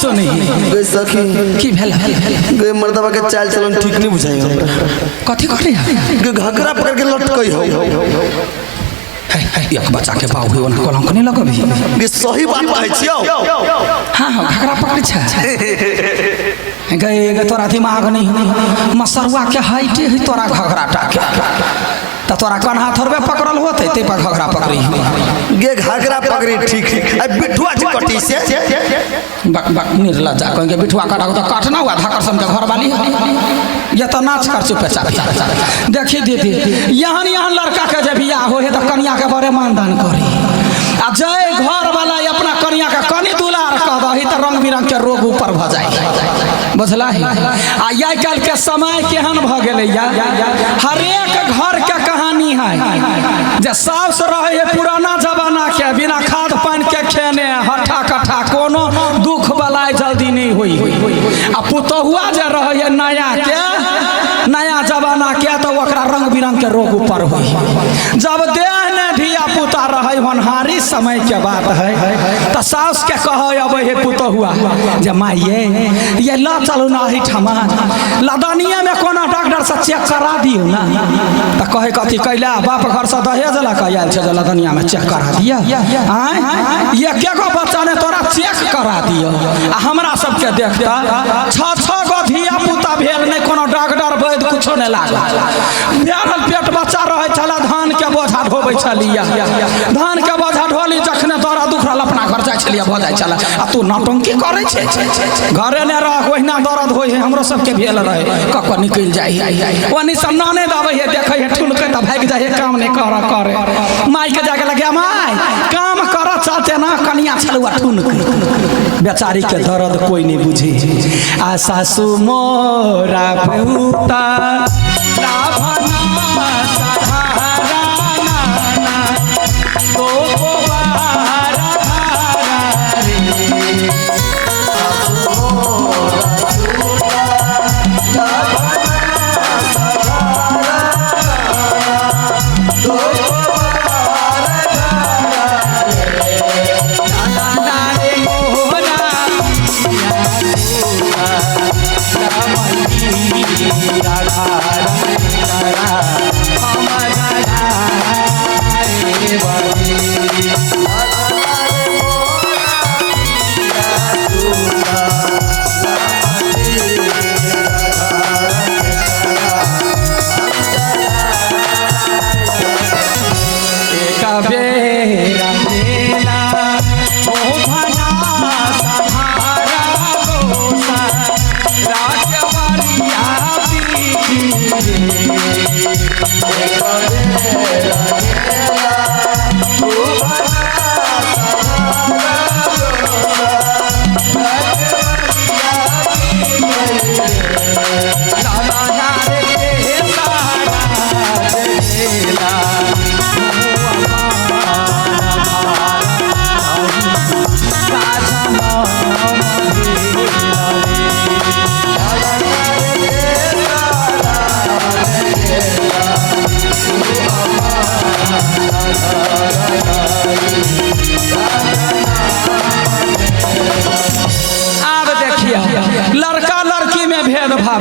सुनी गे सखी की भेल गे मर्दवा के चाल चलन ठीक नहीं बुझाई हमरा कथी करे गे घघरा पकड़ के लटकई हो एक बच्चा के बाबू होना कलंक नहीं लगबी गे सही बात कहै छियौ हाँ हाँ घघरा पकड़ छ गए तोरा दिमाग नहीं मसरुआ के हाइटे है तोरा घघरा टाके तो तोरा कन्हा थोड़बे पकड़ल होते ते पर घघरा पकड़ी गे घघरा पकड़ी ठीक है बिठुआ जी कटी से निर्लज्जा कहेंगे बिठुआ काटा तो काटना हुआ धाकरसन के घर वाली ये तो नाच कर चुपे चापी देखी दीदी यहाँ लड़का के जब बियाह हो है तो कन्या के बड़े मानदान करी आ जय घर वाला अपना कन्या के कनी दुलार कह दही तो रंग बिरंग के रोग ऊपर भ जाए बुझला है आ आइ काल के समय केहन भ गेलै हरेक घर के कहानी है जे साउस रहे है पुराना जमाना के बिना खाद पानी के खेने हट्ठा कट्ठा कोनो दुख बलाय जल्दी नहीं हुई आ पुतहुआ जे रहे है नया जमाना के तो ओकरा रंग बिरंग के रोग ऊपर हुई जब देह ने धिया पुता रहे होनहारी समय के बात है तो साउस के कहे अब हे पुतहुआ जे माइये ये ला चलू ना ही ठमा लदनिया में कोनो डॉक्टर से चेक करा दियो ना तो कहे कथी कैला बाप घर से दहेज ला आयल छे लदनिया में चेक करा दिया ये केगो बच्चा ने तोरा चेक करा दियो आ हमरा सबके देखता छ गो धिया पुता भेल नहीं कोनो डॉक्टर वैद कुछो नहीं लागल भेल पेट बच्चा रहे छला धान के बोझा ढोबै छलिया धान के बोझा ढोली जखने तोरा दुखरल अपना घर जाय छलिया भ जाय छला आ तू नौटंकी करे छे घरे ने रह ओहिना दर्द होय है हमरो सबके भेल रहे कक निकल जाय ओनी सब नाने दाबै है देखे है ठुलके त भाग जाय है काम नहीं करे माई के जाके लगे माई काम कर चलते ना कनिया छलुआ ठुनके बेचारी के दर्द कोई नहीं बुझे आ सासू मोरा भूता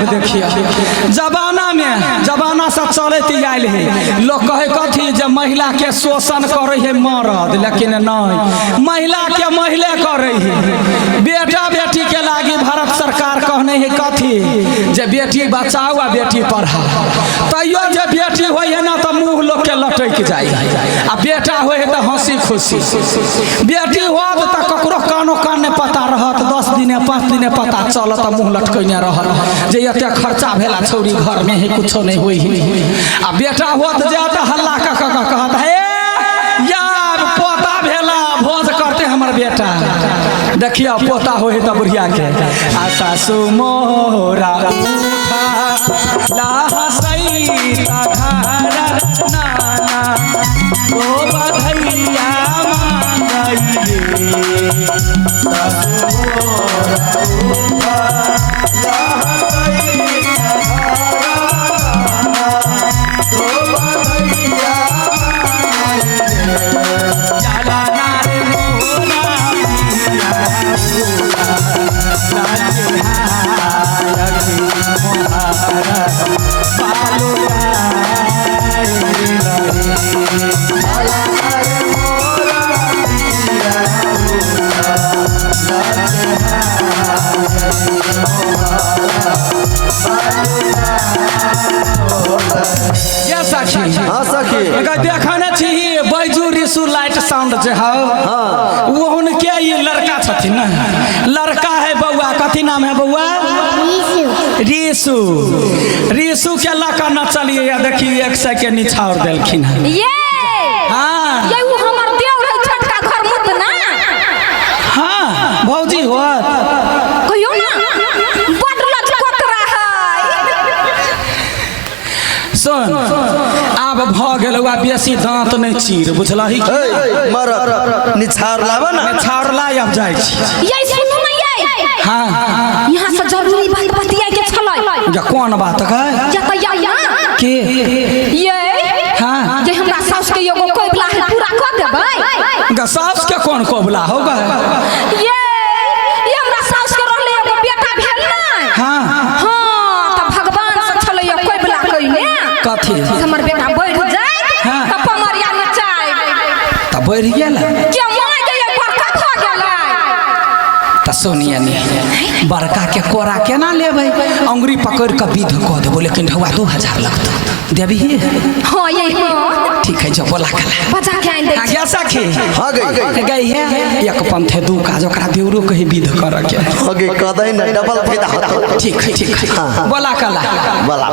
देखिए जमाना से चलते आयल है लोग कहे कथी जे महिला के शोषण करे है मर्द लेकिन नहीं महिला के महिले करे है बेटा बेटी के लागी भारत सरकार कहने है कथी जे बेटी बचाओ आ बेटी पढ़ाओ तैयो जे बेटी हो है ना तो मुँह लोग के लटक जाए आ बेटा हो है तो हंसी खुशी बेटी हो तो ककरो कानो कान ने पता रहत 10 दिन 5 दिन पता चलत मुँह लटकने रहत जे एते खर्चा भेला छौरी घर में है कुछो नहीं हुई आ बेटा होत जात हल्ला कहत है यार पोता भेला भोज करते हमर बेटा देखिए पोता हो है तो बुढ़िया के आ सासू मोरा उठा ला हसई घरा नाना तो बधैया मांगई सासू मोरा उठा ये सखी हाँ सखी देखने छी बैजू रिसु लाइट साउंड जे हो वो उनके ये लड़का छथिन ना लड़का है बउआ कथी नाम है बउआ रिसु रिसु के लका न चलिए या देखिए 100 के निछावर देलखिन ये हाँ ये वो हमर देव है छोटका घर मत ना हाँ भौजी हो कहियो ना बड़ लचकत रहा सुन आब भ गेलौ बेसी दांत नहीं चीर बुझलही मरद निछार लावा ना निछावर ला अब जाइ छी ये सुनू ना ये हाँ यहाँ से जरूरी बात बतियाए के छलै या कोन बात है जतैया ना के ये हाँ जे हमरा सास के एगो कोबला है पूरा कर देबै सास के कौन कोबला होगा ये हमरा सास के रहले एगो बेटा भेल ना हाँ हां त भगवान से छलै कोबला कइने कथी हमर बेटा बढ़ जाए हाँ। त पमरिया नचाए तब बढ़ गेल के माय के एक बड़का भ गेलै त सुनिए नी बड़का के कोरा केना लेबै अंगुरी पकड़ के विध कऽ देबो लेकिन ढौआ 2000 लगतौ देबी हां ये हां ठीक है जो बोला कला बचा के आइन दै आ गया सखी हाँ गई गई है एक पंथे दू काज ओकरा देउरो कहीं विध कर के हो गई कदई ना डबल फायदा होता ठीक है बोला कला वाला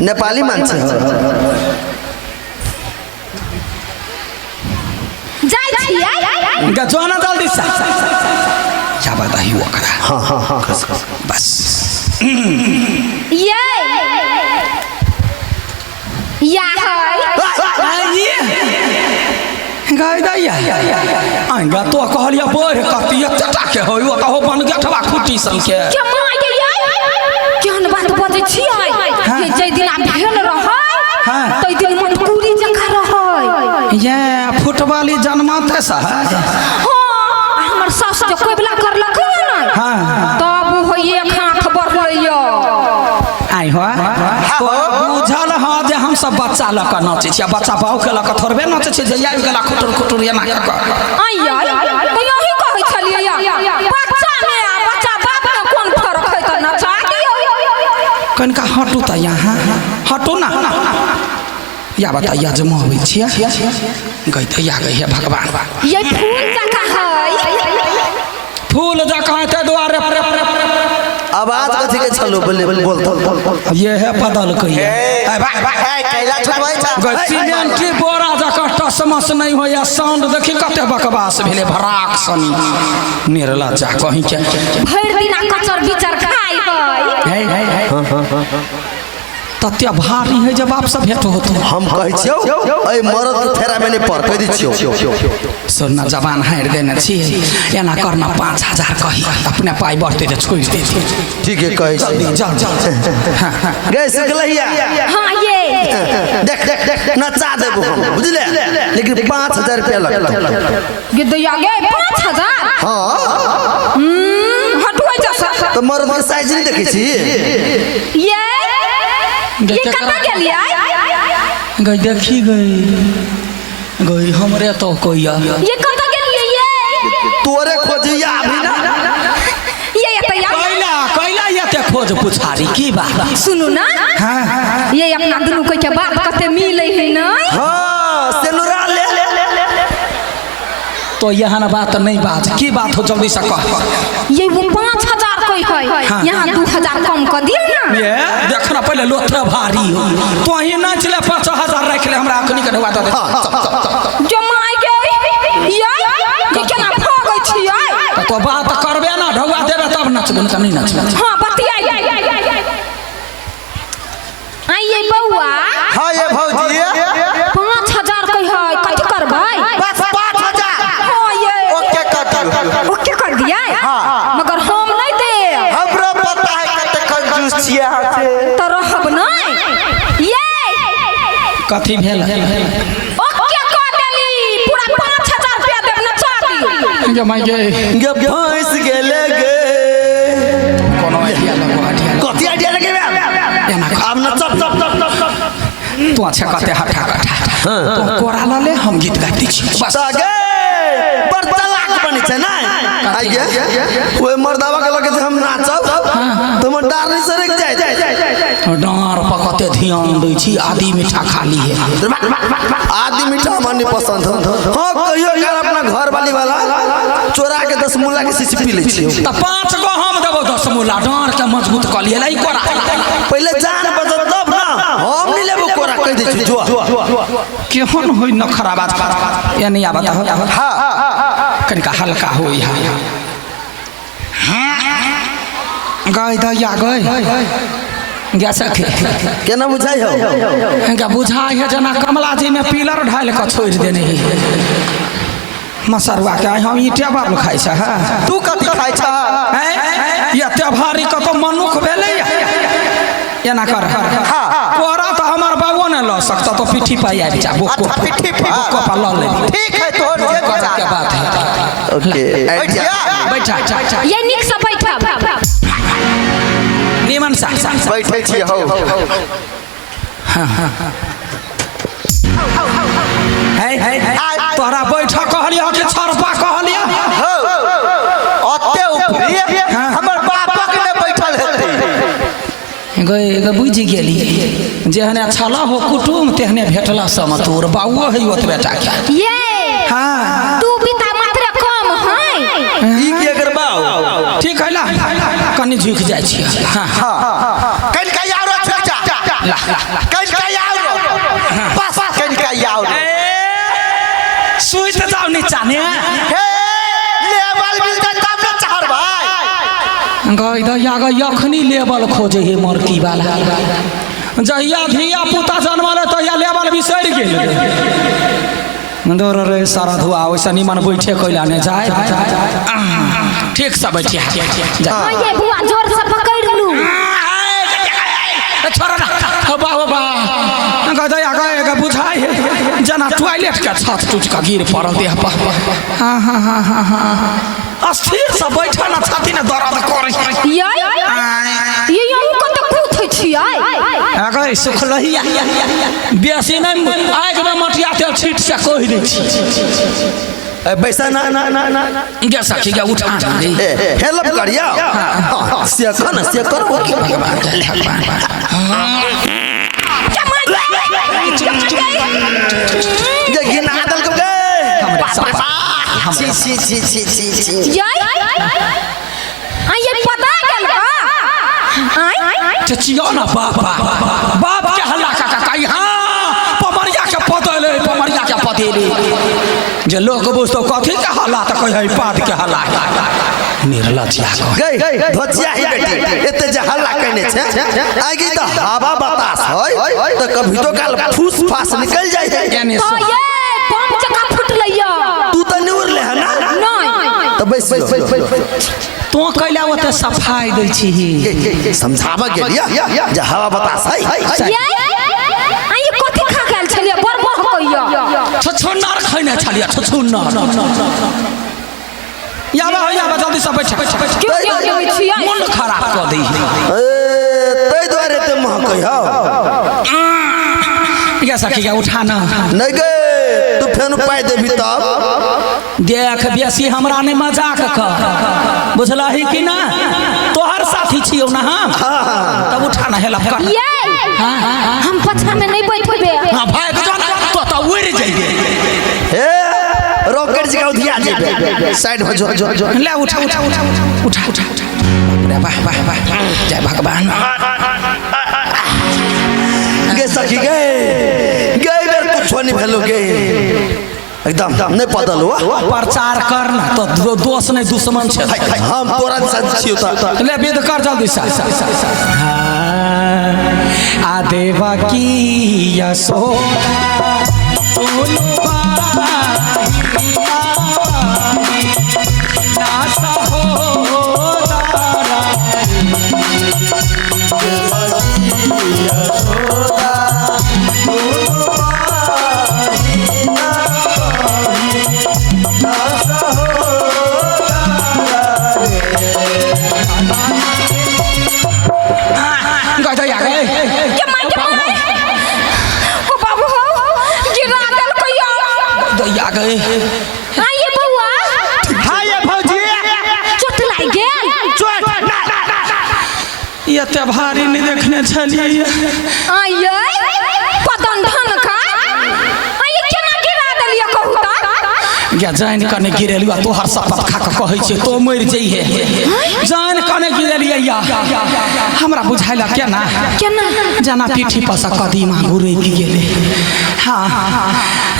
नेपाली मान्छे जाय छियै गजवाना जल्दी से क्या बताही ओकरा हाँ हाँ हाँ बस ये या है गाय दैया आंगा तो कहलिया बढ़ कतिया चटा के हो ओ कहो बन गठवा खुटी सन के के माय के ये केहन बात बजै छियै ये जे दिन आ भेल रहै हाँ। तै दिन मटकुरी जका रहै ये फुटबॉली जन्माते सा हां हमर सास जे कोबला करलक ना हाँ तब हो एक हाथ बढ़लै आई हो तो बुझल हाँ जे हम सब बच्चा लक नाचे छी बच्चा बाऊ के लक थोड़बे नाचे छी जे आबि गेला खुटुर खुटुर एना के आई तो यही कहै छलियै बच्चा में आ बच्चा बाप में कोन फर्क है त नचा दियौ कनिका हटू त यहाँ हटू ना या बताइया जे मोहबै छिया गई दैया गई है भगवान ये फूल जका है फूल जका ते द्वारे आवाज कथी के छलो बोल ये है बदल कहिए कैला छुटवाई छा सीमेंटी बोरा जका टसमस नहीं हो या साउंड देखी कते बकवास भेले भराक सनी निरला जा कहीं के भर दिना कचर बिचर खाई है तत्या भारी है जब आप सब भेट होतो हम कहै छियौ ए मरद के फेरा में नहीं पड़ कह दी छियौ सोना जवान हार देने छी एना करना 5000 कही अपने पाई बढ़ते तो छोड़ दे ठीक है कहै छी जा गए सिकलहिया हां ये देख देख देख नचा देबो हम बुझले लेकिन 5000 रुपया लगता गिद्दैया गे 5000 हां हटुआ जसा तो मरद के साइज नहीं देखै छी ये कता गेलियै गई देखी गई हमरे तो कोई ये कता गेलियै ये तोरे खोजिया अभी ना ये तैयार कैला ये ते खोज पुछारी की बात सुनू ना ये अपना दुनू कोई के बात कते मिलै है न हां सेनुरा ले तो यहाँ ना बात नहीं बात की बात हो जल्दी से कह ये वो 5000 कोई है यहाँ 2000 कम कर दियो ना ये देखना पहले लोथरा भारी हो तो ही ना चले 5000 रख ले हमरा अखनी के ढवा दे जमाई गे ये केना भागै छियै तो बात करबे ना ढवा देबे तब नचबे न नहीं नचबे हां बतियाई आई ये बौआ हां ये भौजी 5000 कोई है कथि करबै बस 5000 हां ये ओके कर दियो ओके कर दिया मगर हम नहीं दे हमरा पता है कते कंजूस छियै हाथे तो रहब नहीं ये कथी भेल ओके कर देली पूरा 5000 रुपया देब न चादी जमाई गे गे भैंस गेले गे कोनो आइडिया लगो कथी आइडिया लगे एना अब न चप चप चप तू अच्छा कहते हटा तो कोरा ले हम गीत गाती छी बस गे पर तलाक बनी छै ना आई गे ओए मर्दावा के लगे हम नाचब तुम डार नहीं सरक जाय डार पकत कते ध्यान दै छी आदि मीठा खा ली है आदि मीठा हमारे पसंद हाँ कहियो यार अपना घर वाला चोरा के 10 मुला के शीशी पी ले छी त 5 गो हम देबो 10 मुला डांर के मजबूत क लिए लाई कोरा पहले जान बचत तब ना हम नहीं लेबो कोरा कह दे छी जो केहन होई नखरा बात या नहीं आबत हां कनिका हल्का होई है गाय दया गय गैस केना बुझाई हो क्या बुझाई है जना कमला जी में पिलर ढाल के छोड़ देने है मसरवा के हम ईटा बाल खाई छ तू कथि खाई छ ये त्योहारी का तो मनुख भेले एना कर कोरा तो हमार बाबू ने ल सकता तो पिठी पाई आ जा बोको पिठी बोको पा ल ले ठीक है तोर क्या बात है ओके बैठा ये निक से बैठा निमन सा बैठे छी हो है तोरा बैठा कहलिया कि छरपा कहलिया ओते ऊपरी हमर बापा के ने बैठल हेतै गए बुझि गेली जेहने छला हो कुटुम तेहने भेटला समतोर बाउओ है ओत बेटा के ये हां तू बिता मात्र कम है ई के अगर बाऊ ठीक है ला कनी झुक जाय छी हां कल का यारो छोटा ला कल का यारो बस कल का यारो सुइत जाओ नीचा ने हे लेवल मिल के तब न चढ़ भाई गई दया गई अखनी लेवल खोजे हे मरकी वाला जहिया धिया पुता जन्मल तहिया लेवल बिसर गेल दौर रे सारा धुआ वैसा निमन बैठे कैला ने जाए ठीक से बैठिया हां ये बुआ जोर से पकड़ लू छोड़ ना बाबा बाबा दया गए बुझाई जना टॉयलेट के छत टूट के गिर पड़ल देह पर हां हां हां हां हां अस्थिर से बैठा ना छाती ने दर्द करे ये हम को तो कूद होई छी अगर सुखलहिया बेसी नहीं आग में मटिया तेल छीट से कह दे छी बैसा ना ना ना ना गैस की क्या उठा दे हेल्प करिया से कन से करो ये गिना दल को गए सी सी सी सी सी ये पता गल चचिया ना बाप के हल्ला का काई हां पमरिया के पतेले जे लोग बुझतो कथि के हल्ला त कहि पाद के हल्ला निर्लज्जा गई धोचिया ही बेटी एते जे हल्ला करने छे आगे तो हवा बतास होय तो कभी तो काल फूस फास निकल जाय यानी हां ये बम चका फुटलैया तू त निउर ले है ना नहीं तो बैस तो कैला ओते सफाई दै छी समझावा गेलिया जे हवा बतास है ये कथि खा गेल छलिए बड़ मोह कइया छछुन्नर खैने छलिए छछुन्नर याबा जल्दी से बैठ क्यों छिया मन खराब कर दी तै द्वारे ते मोह कहियो या सखी के उठाना नहीं गए तू फेन पाई देबी तब देख बेसी हमरा ने मजाक कर बुझला ही कि ना तोहर साथी छियो ना हम तब उठाना हेल्प कर ये हम पछा में नहीं बैठबे हां भाई जाना तो उड़ जाइए ए रॉकेट जगह उधिया जेबे साइड में जो ले उठा अरे वाह जय भगवान गे सखी गए बेर कुछ नहीं भेलोगे एकदम नहीं पतल हुआ प्रचार करना तो दोस्त नहीं दुश्मन छे हम तोरा साथ छियो त ले विद कर जल्दी से आ देवा की यशोदा तोनु गए हां ये बउआ हां ये भौजी चोट लाग गेल चोट ये ते भारी नहीं देखने चलिए आये पतन धन का आये केना गिरा देलिए कहू त या जान कने गिरेलिया तो हर सपत खा के कहै छै तो मर जइहे जान कने गिरेलिया या हमरा बुझाइला केना जना पीठी पर से कदीमा घुरै गेले हां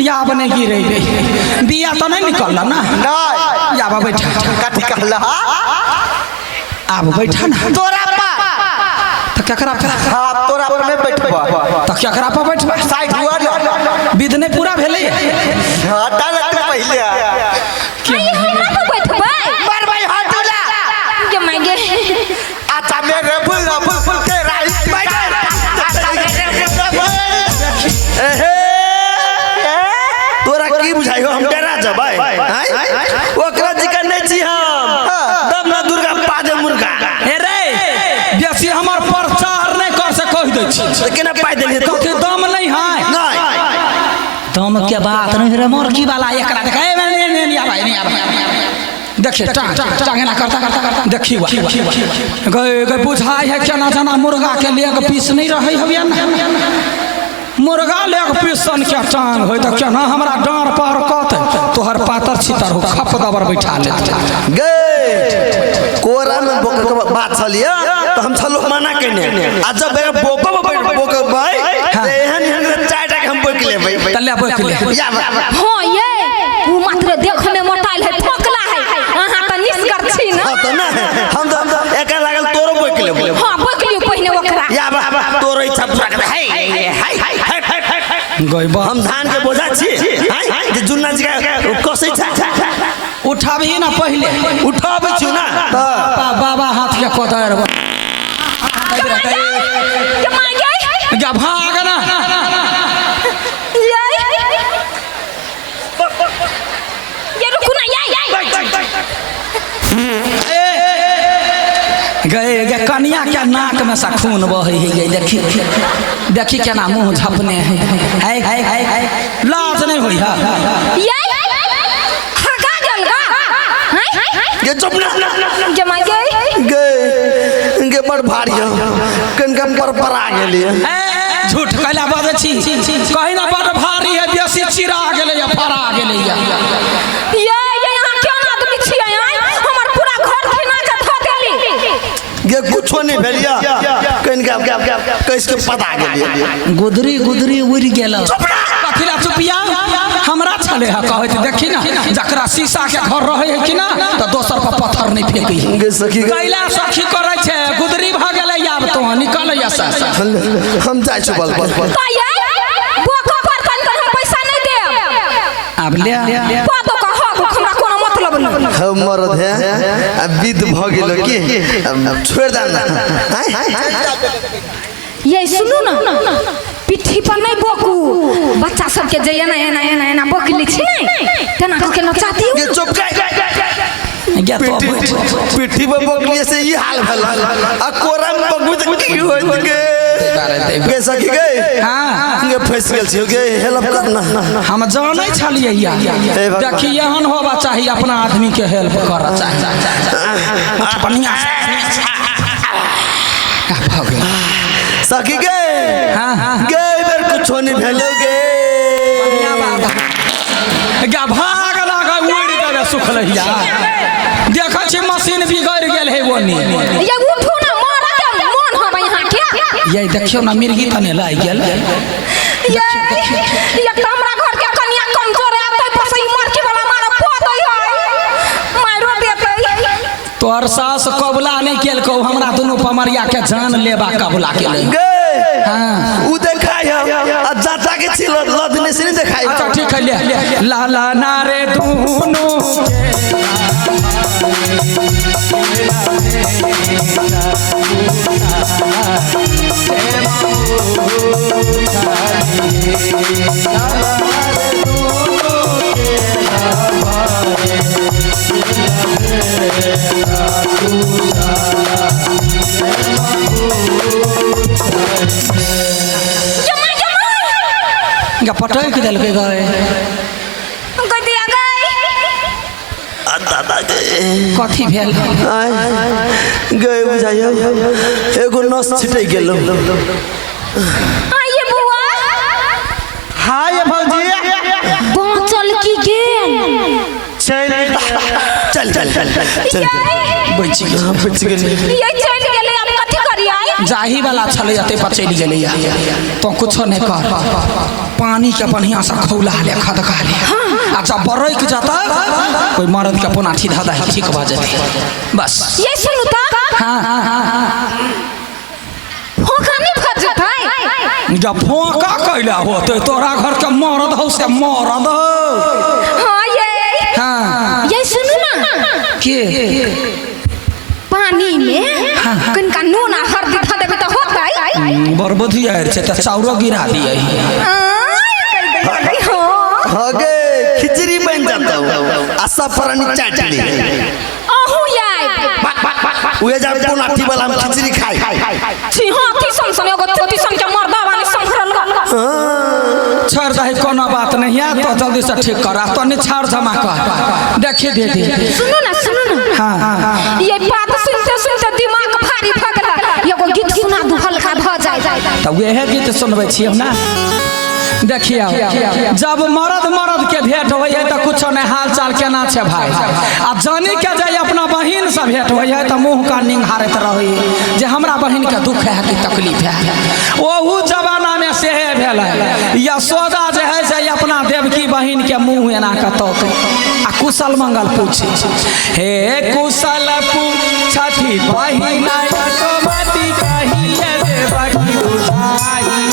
या बने गिरेबे बिया तो नहीं निकलला ना नहीं या बा बैठा कथी कहला अब बैठा ना तोरा पर तो केकरा पर हां तोरा पर में बैठबा तो केकरा पर बैठबा साइड हुआ ना विध नहीं पूरा भेले हटा लगते पहले आये हमरा पर बैठबै मार भाई हटला के मांगे अच्छा मेरे फुल के राइट एहे तोरा की बुझाइयो हम डरा जबै ओकरा जिकर नै छी हम दम ना दुर्गा पादे मुर्गा हे रे बेसी हमर प्रचार नहीं कर से कह दै छी केना पाइ देलिए तो के दम नहीं है नहीं दम के बात नहीं रे मोरकी वाला एकरा देखे नहीं आबै नहीं आबै देखिए टांगना करता देखी गए बुझाई है केना जना मुर्गा के लेग पीस नहीं रहे हबिया ना मुर्गा लेग पीसन के टांग होय तो केना हमरा डांर पर कहते तोहर पातर छितर हो खप दबर बैठा ले गे कोरा में बोक बात चलिए तो हम छलो मना केने आ जब बोको बोक भाई एहन चाटा के हम बोक लेबै तल्ले बोक ले या हां ये वो मात्र देखने मोटाइल है ठोकला है अहाँ त निस्कर छी ना तो ना हम तो एका लागल तोरो बोक लेबै हां बोक लियो पहिने ओकरा या तोरो इच्छा पूरा कर हाय गई बा हम धान के बोझा छी हाय जे जुन्ना जी कसै छ उठाबी ना पहले उठाबै छु ना बाबा हाथ के कोदर के मांगे गा भाग ना ये रुकू ना गए कन्या के नाक में से खून बहे है देखी देखी केना मुंह झपने है लाज नहीं हुई ये हगा गल गा ये चुप ना के मांगे गे बड़ भारी कनकम पर आ गेलिए झूठ कहला बजे छी कहीं ना बड़ भारी है बेसी चिरा गेले या फरा गेले या ये यहाँ क्यों आदमी छी हमर पूरा घर खिना के धो देली गे कुछो नहीं भेलिया कनका कैस के पता गेलिए गुदरी गुदरी उड़ गेल कथिला चुपिया हमरा छले है कहै त देखी ना जकरा शीशा के घर रहे है कि ना तो दोसर पर पत्थर नहीं फेंकी गे सखी कैला सखी करे छे गुदरी भ गेले आब तो निकल या सा हम जाय छु बल तो ये बोको पर तन हम पैसा नहीं देब अब ले पादो का हक हमरा कोनो मतलब नहीं हमर है विध भ गेल की छोड़ द ना ये सुनू ना पिट्ठी पर नहीं बोकू बच्चा सब के जे एना बोकली छी नहीं तना के नचाती ये चुप गया तो पिट्ठी पर बोकलिए से ई हाल भेल आ कोरा में बगु त की होत गे सखी गे हां गे फंस गेल छी गे हेल्प करना हम जानै छलिए या देखी एहन होबा चाहिए अपना आदमी के हेल्प कर चाहिए बढ़िया सखी गे गे बेर कुछो नहीं भेलो गे क्या भाग लगा उड़ गए सुखलैया देखा छी मशीन बिगड़ गेल है वो नहीं ये उठो ना मारा के मन हम यहाँ के ये देखियो ना मिर्गी तने लाई गेल ये हमरा घर के कन्या कमजोर है तो पसई मर के वाला मारा पो दई है मारो देतै तोहर सास कबला नहीं केल को हमरा दोनों पमरिया के जान लेबा कबला के ले गे हां उ देखाय आ चाचा के छिल लदने से नहीं देखाय अच्छा ठीक है ले लाला नारे दोनों पटक दिल के गए दादा गे कथी भेल गए बुझाइयो एगो नस छिटै गेलो आइए बुआ हाय भौजी बाँचल की गेल चल चल चल चल चल बचि गेल ये चल गेले अब कथी करियै जाही वाला छले अते पर चलि गेलै तो कुछो नहीं कर पानी के बढ़िया से खौला ले खदका ले आ जब बरैक जाता कोई मर्द के पोना ठीक धा ठीक भ जेतै बस ये सुनु त हां होखानी भजतै जब फोका कैला होते तोरा घर के मर्द हो से मर्द हां ये सुनु ना के पानी में कनका नून आ हल्दी ध देबे त होतै बरबधी आएर छै त चाउरो गिरा दियै हगे खिचड़ी बन जाता आशा फरानी चाटली अहू याय उहे जा पोनाठी वाला हम खिचड़ी खाई छी हां की संसन एगो तोती सन के मर्दा वाले संभरल छोड़ दही कोनो बात नहीं है तो जल्दी से ठीक करा तो नहीं छाड़ जमा कर देखिए दे सुनो ना हां ये बात सुनते सुनते दिमाग भारी भ गेल एगो गीत सुना दू हल्का भ जाय तो वह गीत सुनबै छी हम ना देखिए जब मर्द के भेंट होय है तो कुछ नहीं हाल चाल केना छे भाई आ जानी के जाय अपना बहिन से भेंट होय है तो मुंह का निंघारत रही जे हमरा बहिन के दुख है कि तकलीफ है ओहू जमाना में से भेल यशोदा जे है से अपना देवकी बहिन के मुंह एना कतो आ कुशल मंगल पूछे हे कुशल पूछती बहिन यशोमती कहिए देवकी बुझाई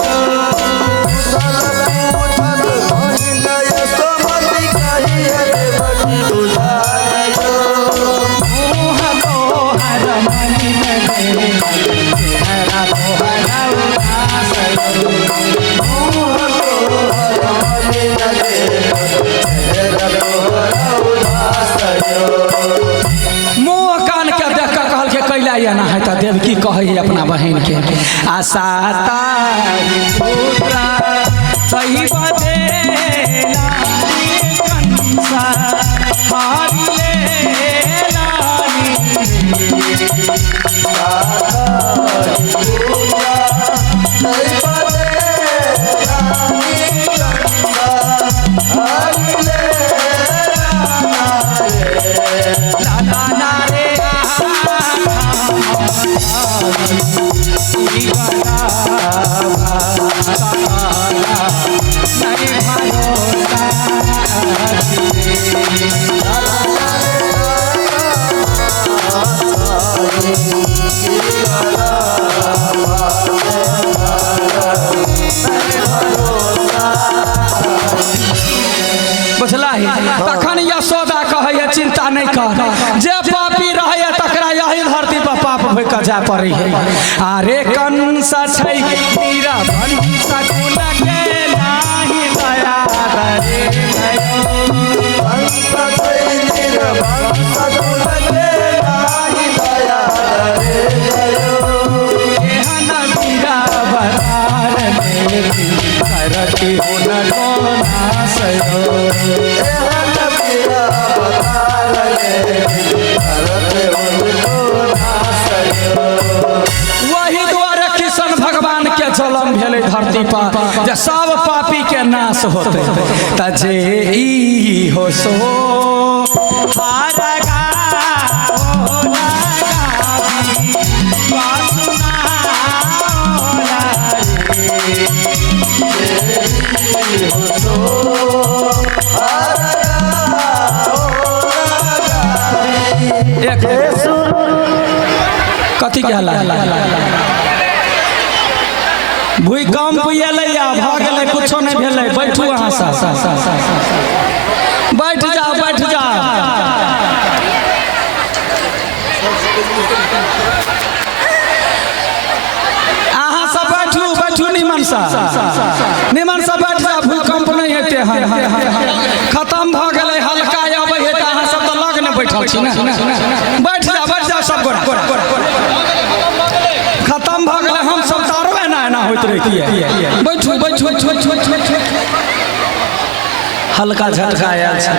ना है तो देवकी कहे अपना बहन के आशा सही बदे तखन यशोदा कहे चिंता नहीं कर जे पापी रहे तकरा यही धरती पर पाप भोग के जाय पड़े है अरे कंस छै तेरा वंश कुल के नाही दया रे कंस छै तेरा वंश कुल के नाही दया रे एहन वीरा बहार में करती हुन को नासयो वही द्वारा किशन भगवान के जन्म भेले धरती पर जे सब पापी के नाश होते तजे ई हो सो कथी कहला भूकंप एलै आ भऽ गेलै कुछो नहीं भेलै बैठू अहाँ बैठ जाओ अहाँ सब बैठू निमन सा बैठ जाओ भूकंप नहीं हेते खत्म भऽ गेलै हल्का अबै है तऽ अहाँ सब तऽ लग ने बैठल छी ना बैठ जाओ सब गोरा खत्म भ गए हम सब तारो एना होइत रहिए बैठू हल्का झटका आयल छै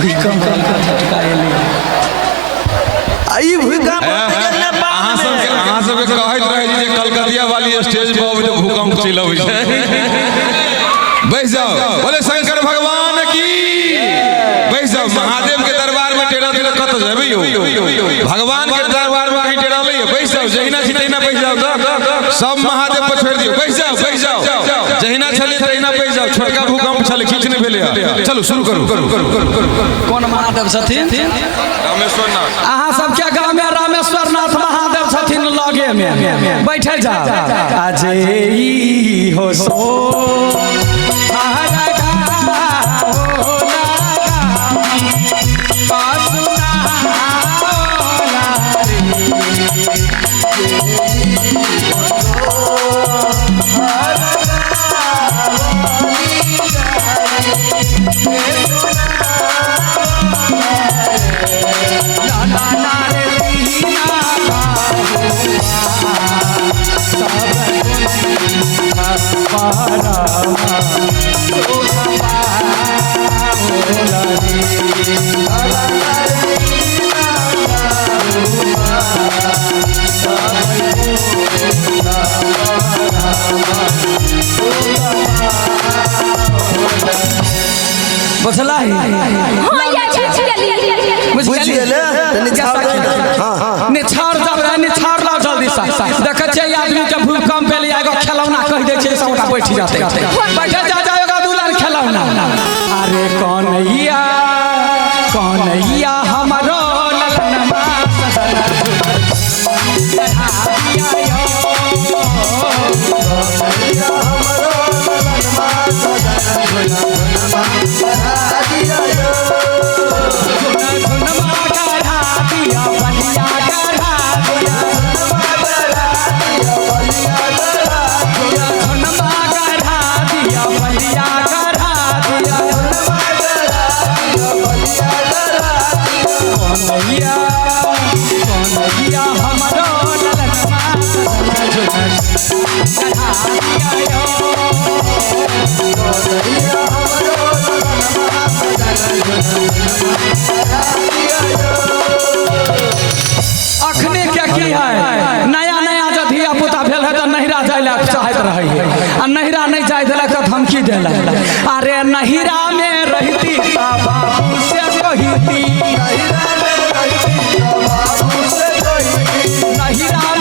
भूकंप का झटका एले आई भूकंप अहाँ सबके कहैत रहे जे कलकतिया वाली स्टेज पर तो भूकंप चलि अबै छै। बैस जाओ, बोले शंकर भगवान की। बैस जाओ, महादेव के दरबार में टेढ़ा टेढ़ा कत जेबै यौ? भगवान के दरबार में कहीं टेढ़ा नहीं है। बैस जाओ, जहिना छी तहिना बैस जाओ, सब महादेव पर छोड़ दियो। बैस जाओ, बैस जाओ, जहिना छलिए तहिना बैस जाओ। छोटका भूकंप छले, किछ नहीं भेलै। चलो शुरू करू। कौन महादेव छथिन? रामेश्वर नाथ। अहाँ सबके गाँव में रामेश्वर नाथ महादेव छथिन लगे में, बैठे जाओ। आज ई हो सो बुझला ही हाँ ये बुझ गेले निछाड़ जब रहे निछाड़ ला जल्दी सा देखे छै आदमी के भूकंप भेल एगो खिलौना कह दे छै सबटा बैठ जाते बैठे जा जाएगा दुलार खिलौना। अरे कौनैया कौनैया हमरो लगनमा अखने क्या की है नया नया जो धिया पुता भेल है तो नहिरा जाय ला चाहत रहे है आ नहिरा नहीं जाय देलक तो धमकी देलक। अरे नहिरा में रहती बाबू से कहिती, नहिरा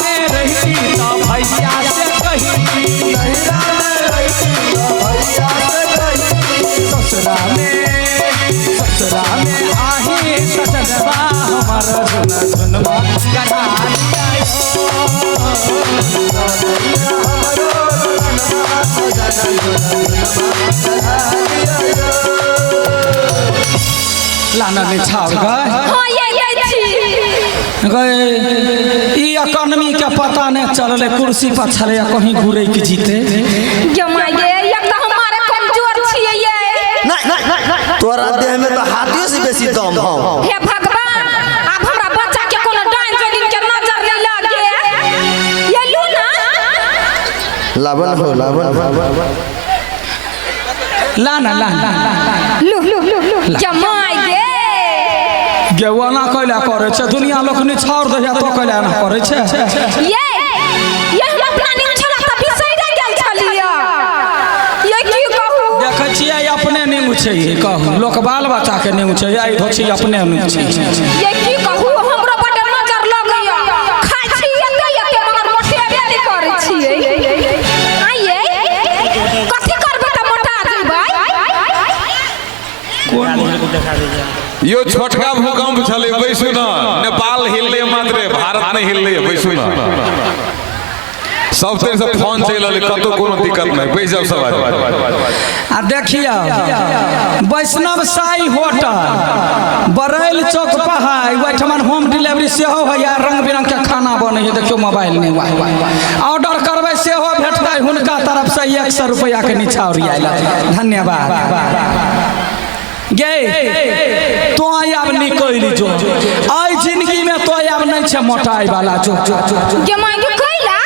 में रहती तो भैया से कहिती, ससुरा में आही सजनवा हमार झुनवा करा लाना ने छाव गए। हाँ ये गए ई इकोनॉमी के पता नहीं चलले कुर्सी पर छले कहीं घुरे के जीते जमाइए एक तो हमारे कमजोर छिए ये। तोरा देह में तो हाथियों से बेसी दम हो। हे भगवान अब हमरा बच्चा के कोनो डाइन जोगिन के नजर नहीं लगे। ये लू ना लावन हो लावन लाना लू जमाइए गेवाना कैला करे छे दुनिया लोग निछाड़ दे तो कैला ना करे छे। ये हम अपना नहीं छला त बिसैर गेल छलिया। ये की कहू देखे छिए अपने नहीं उछे कहू लोक बाल बच्चा के नहीं उछे आई धोछी अपने नहीं उछे। ये की कहू हमरा बड नजर लगैया खाइ छी एते मगर मोटेबे नहीं करै छिए। आइए कथि करबै त मोटा जेबै। यो छोटका भूकंप छले। बैसू ना, नेपाल हिलले मात्र भारत नहीं हिलले। बैसू ना, सब तरह से फोन चल कतो कोनो दिक्कत नहीं। बैस जाओ सब आदमी। आ देखिए वैष्णव साई होटल बरैल चौक पर है ओठमन होम डिलीवरी से हो या रंग बिरंग के खाना बने है। देखियो मोबाइल में ऑर्डर करबे से हो भेटतै हुनका तरफ से 100 रुपया के निछावरी आइल। धन्यवाद गे तो अब निकल जो आई जिंदगी में तो अब नहीं छे मोटाई वाला जो जमाइए कैला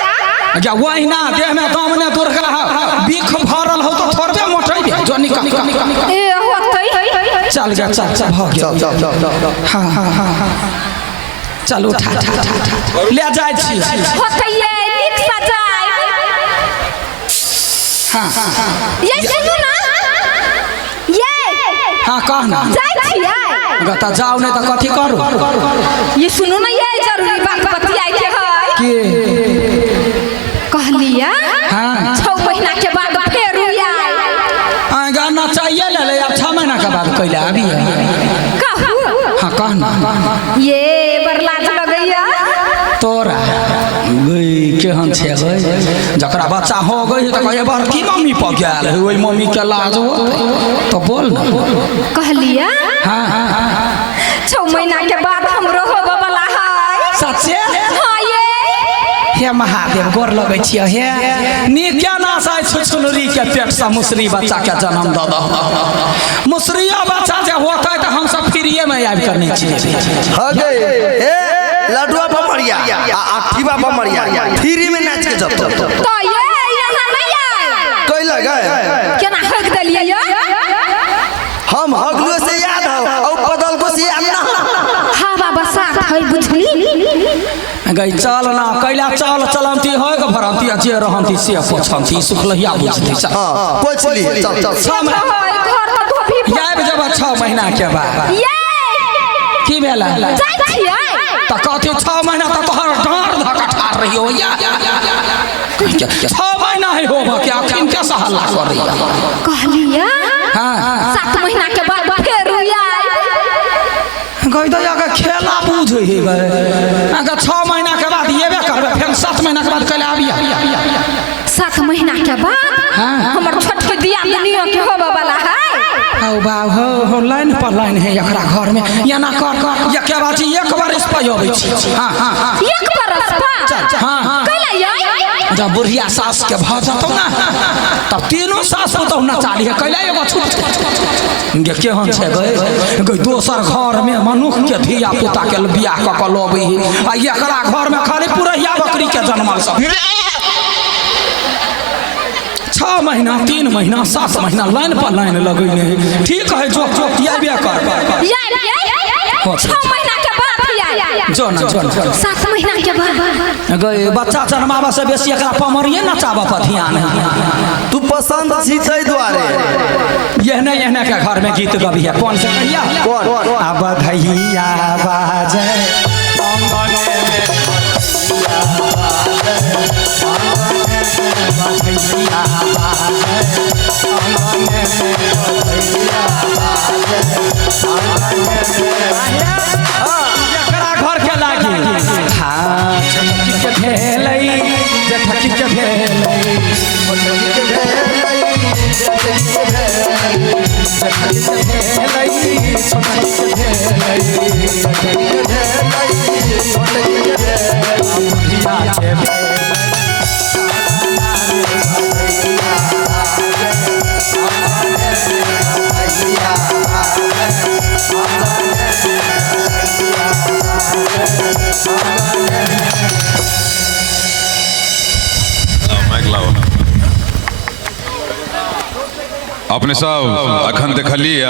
क्या वही ना देह में दम ने दुर्गा बीख भरल हो तो थोड़े मोटाई जो निकल ए होतै चल गया चल भ गया हाँ हाँ हाँ हाँ चल उठा ले जाइ छी होतैये नीक सजाय हाँ हाँ हाँ ये सुनू ना ये हाँ कह ना जाइ छियै गता जाओ नहीं तो कथी करू ये सुनू ना ये जरूरी बात बतियाए के है के कहलिया हाँ 6 महीना के बाद फेर आए गाना चाहिए ले ले 6 महीना के बाद कैला अभी कहू हाँ कह ना ये बरलाज लगैया तोरा गई केहन छे गई जकरा बच्चा हो गई तो कहे बड़की मम्मी पर गेल है ओई मम्मी के लाज हो तो बोल ना कहलिया हाँ हाँ हाँ 6 महीना के बाद हमरो होबे वाला है सच्चे हां ये हे महादेव गोर लगे छियै हे नीक क्या ना साय छुछुनरी के पेट से मुसरी बच्चा के जन्म द दो मुसरिया बच्चा जे होतै त हम सब फ्रीए में आबि करने छियै हो गए ए लडुआ पमरिया आठीबा पमरिया फ्री में नाच के जब तो ये यहाँ नहीं आए कोई लगा केना हक देलिए ये हम हगलो से याद हो और बदल को से याद ना हाँ बाबा साथ है बुझली गई चल ना कैला चल चलंती होय के भरंती जे रहंती से पोछंती सुखलहिया बुझती चल हां पोछ ली चल चल घर तक भी आबि जब 6 महीना के बाद ये की भेला जाइ छियै त कथी 6 महीना तक तोहर डांर धक ठाड़ रही हो या 6 महीना है हो क्या अखिन के सहला कर रही कहलिया हां 7 महीना के बाद फेर आए गई दया के खेला बुझे हे गए अगर 6 महीना के बाद येबे करबे फिर 7 महीना के बाद कैला आबिया 7 महीना के बाद हमर छोटके दिया दुनिया के होबे वाला है औ बाब हो लाइन पर लाइन है एकरा घर में या ना कर ये के बात एक बार इस पे होबै छी हां हां हां एक बरस चल हां हां कैला ये जब बुढ़िया सास के भ जतौ ना तब तीनों सास तो ना चाली है कैला एगो छूट गे केहन छै गई दोसर घर में मनुख के धिया पुता के बियाह क के लबै आ एकरा घर में खाली पुरहिया बकरी के जन्मल सब 6 महीना 3 महीना 7 महीना लाइन पर लाइन लगैने ठीक है जो येबे कर 6 महीना के बाद आए जो ना 7 महीना के बाद गई बच्चा जन्मावा से बेसी एकरा पमरिए नचाबा पर ध्यान है तू पसंद छी तै द्वारे यहने के घर में गीत गबी है कौन से कहिया कौन अब धैया बाजे घर के लागी हाँ ठकी के भेलै जे ठकी के भेलै अपने सब अखन देखलिए